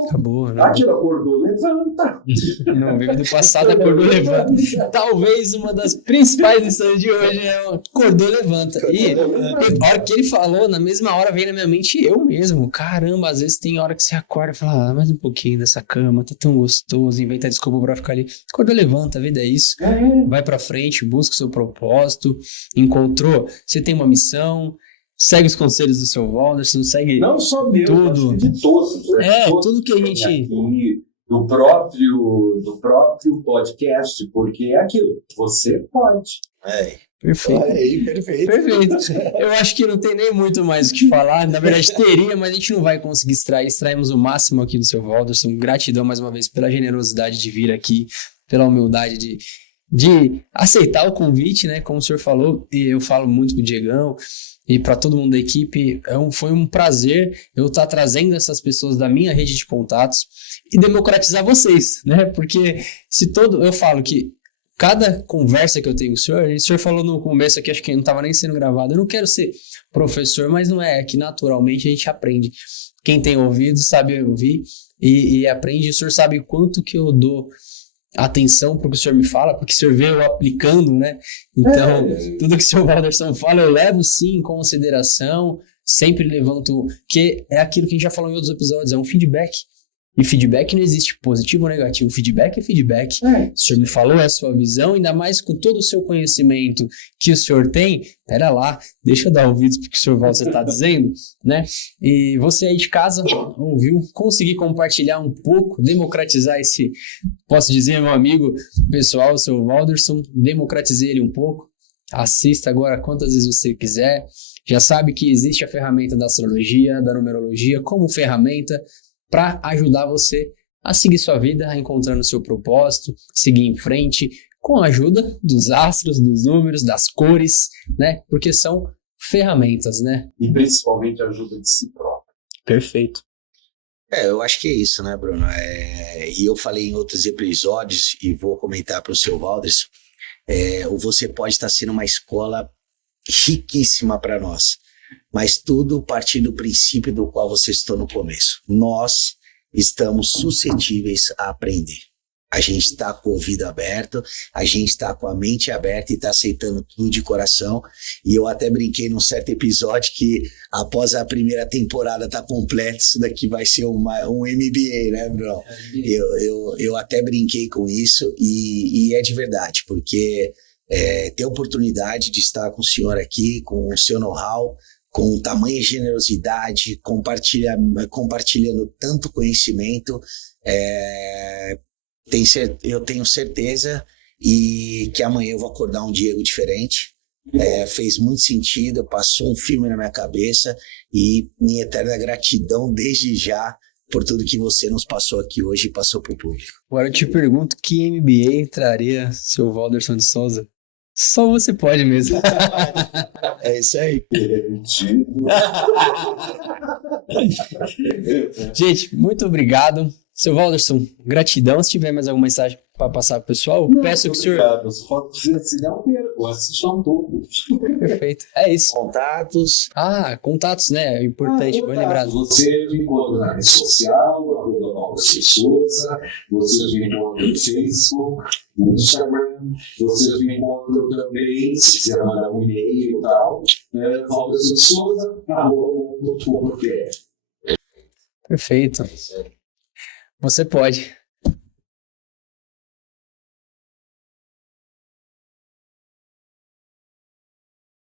acabou. Né? Aquilo acordou, levanta. Não vive do passado, acordou, levanta. Talvez uma das principais lições de hoje é acordou, levanta. E a hora que ele falou, na mesma hora veio na minha mente eu mesmo. Caramba, às vezes tem hora que você acorda e fala, mais um pouquinho dessa cama, tá tão gostoso, inventa desculpa pra ficar ali. Acordou, levanta, a vida é isso. Vai pra frente, busca o seu propósito, encontrou, você tem uma missão. Segue os conselhos do seu Walderson, segue não só meu, tudo. De todos. Todos tudo que a gente... Aqui, do próprio podcast, porque é aquilo, você pode. Perfeito. Perfeito. Eu acho que não tem nem muito mais o que falar. Na verdade, teria, mas a gente não vai conseguir extrair. Extraímos o máximo aqui do seu Walderson. Gratidão mais uma vez pela generosidade de vir aqui, pela humildade de aceitar o convite, né? Como o senhor falou, e eu falo muito com o Diegão, e para todo mundo da equipe, foi um prazer eu estar trazendo essas pessoas da minha rede de contatos e democratizar vocês, né? Porque eu falo que cada conversa que eu tenho com o senhor falou no começo aqui, acho que não estava nem sendo gravado, eu não quero ser professor, mas não é que naturalmente a gente aprende. Quem tem ouvido sabe ouvir e aprende, o senhor sabe quanto que eu dou atenção para o que o senhor me fala, porque o senhor vê eu aplicando, né? Então, tudo que o senhor Walderson fala, eu levo sim em consideração, sempre levanto, que é aquilo que a gente já falou em outros episódios, é um feedback. E feedback não existe positivo ou negativo, feedback é feedback. O senhor me falou, é a sua visão, ainda mais com todo o seu conhecimento que o senhor tem, pera lá, deixa eu dar ouvidos porque o senhor Walderson está dizendo, né? E você aí de casa, ouviu, conseguir compartilhar um pouco, democratizar esse, posso dizer, meu amigo pessoal, o seu Walderson, democratizei ele um pouco, assista agora quantas vezes você quiser, já sabe que existe a ferramenta da astrologia, da numerologia, como ferramenta para ajudar você a seguir sua vida, encontrando o seu propósito, seguir em frente, com a ajuda dos astros, dos números, das cores, né? Porque são ferramentas, né? E principalmente a ajuda de si próprio. Perfeito. Eu acho que é isso, né, Bruno? E eu falei em outros episódios, e vou comentar para o seu Walderson, o Você Pode estar sendo uma escola riquíssima para nós. Mas tudo partir do princípio do qual você citou no começo. Nós estamos suscetíveis a aprender. A gente está com o ouvido aberto, a gente está com a mente aberta e está aceitando tudo de coração. E eu até brinquei num certo episódio que após a primeira temporada estar completa, isso daqui vai ser um MBA, né, Bruno? Eu até brinquei com isso e é de verdade, porque ter a oportunidade de estar com o senhor aqui, com o seu know-how, com tamanha generosidade, compartilhando tanto conhecimento, eu tenho certeza e que amanhã eu vou acordar um Diego diferente. Fez muito sentido, passou um filme na minha cabeça e minha eterna gratidão desde já por tudo que você nos passou aqui hoje e passou para o público. Agora eu te pergunto, que MBA entraria seu Walderson de Souza? Só você pode mesmo. É isso aí. Gente, muito obrigado. Seu Walderson, gratidão. Se tiver mais alguma mensagem para passar para o pessoal, peço que o senhor... Obrigado. Se não perco, assistam todos. Perfeito. É isso. Contatos. Contatos, né? É importante, bem lembrado. Você me encontra na rede social, Walderson Souza. Vocês me encontram no Facebook, no Instagram. Vocês me encontram também, se quiser mandar um e-mail e tal, Walderson Souza, @. Perfeito. Você pode.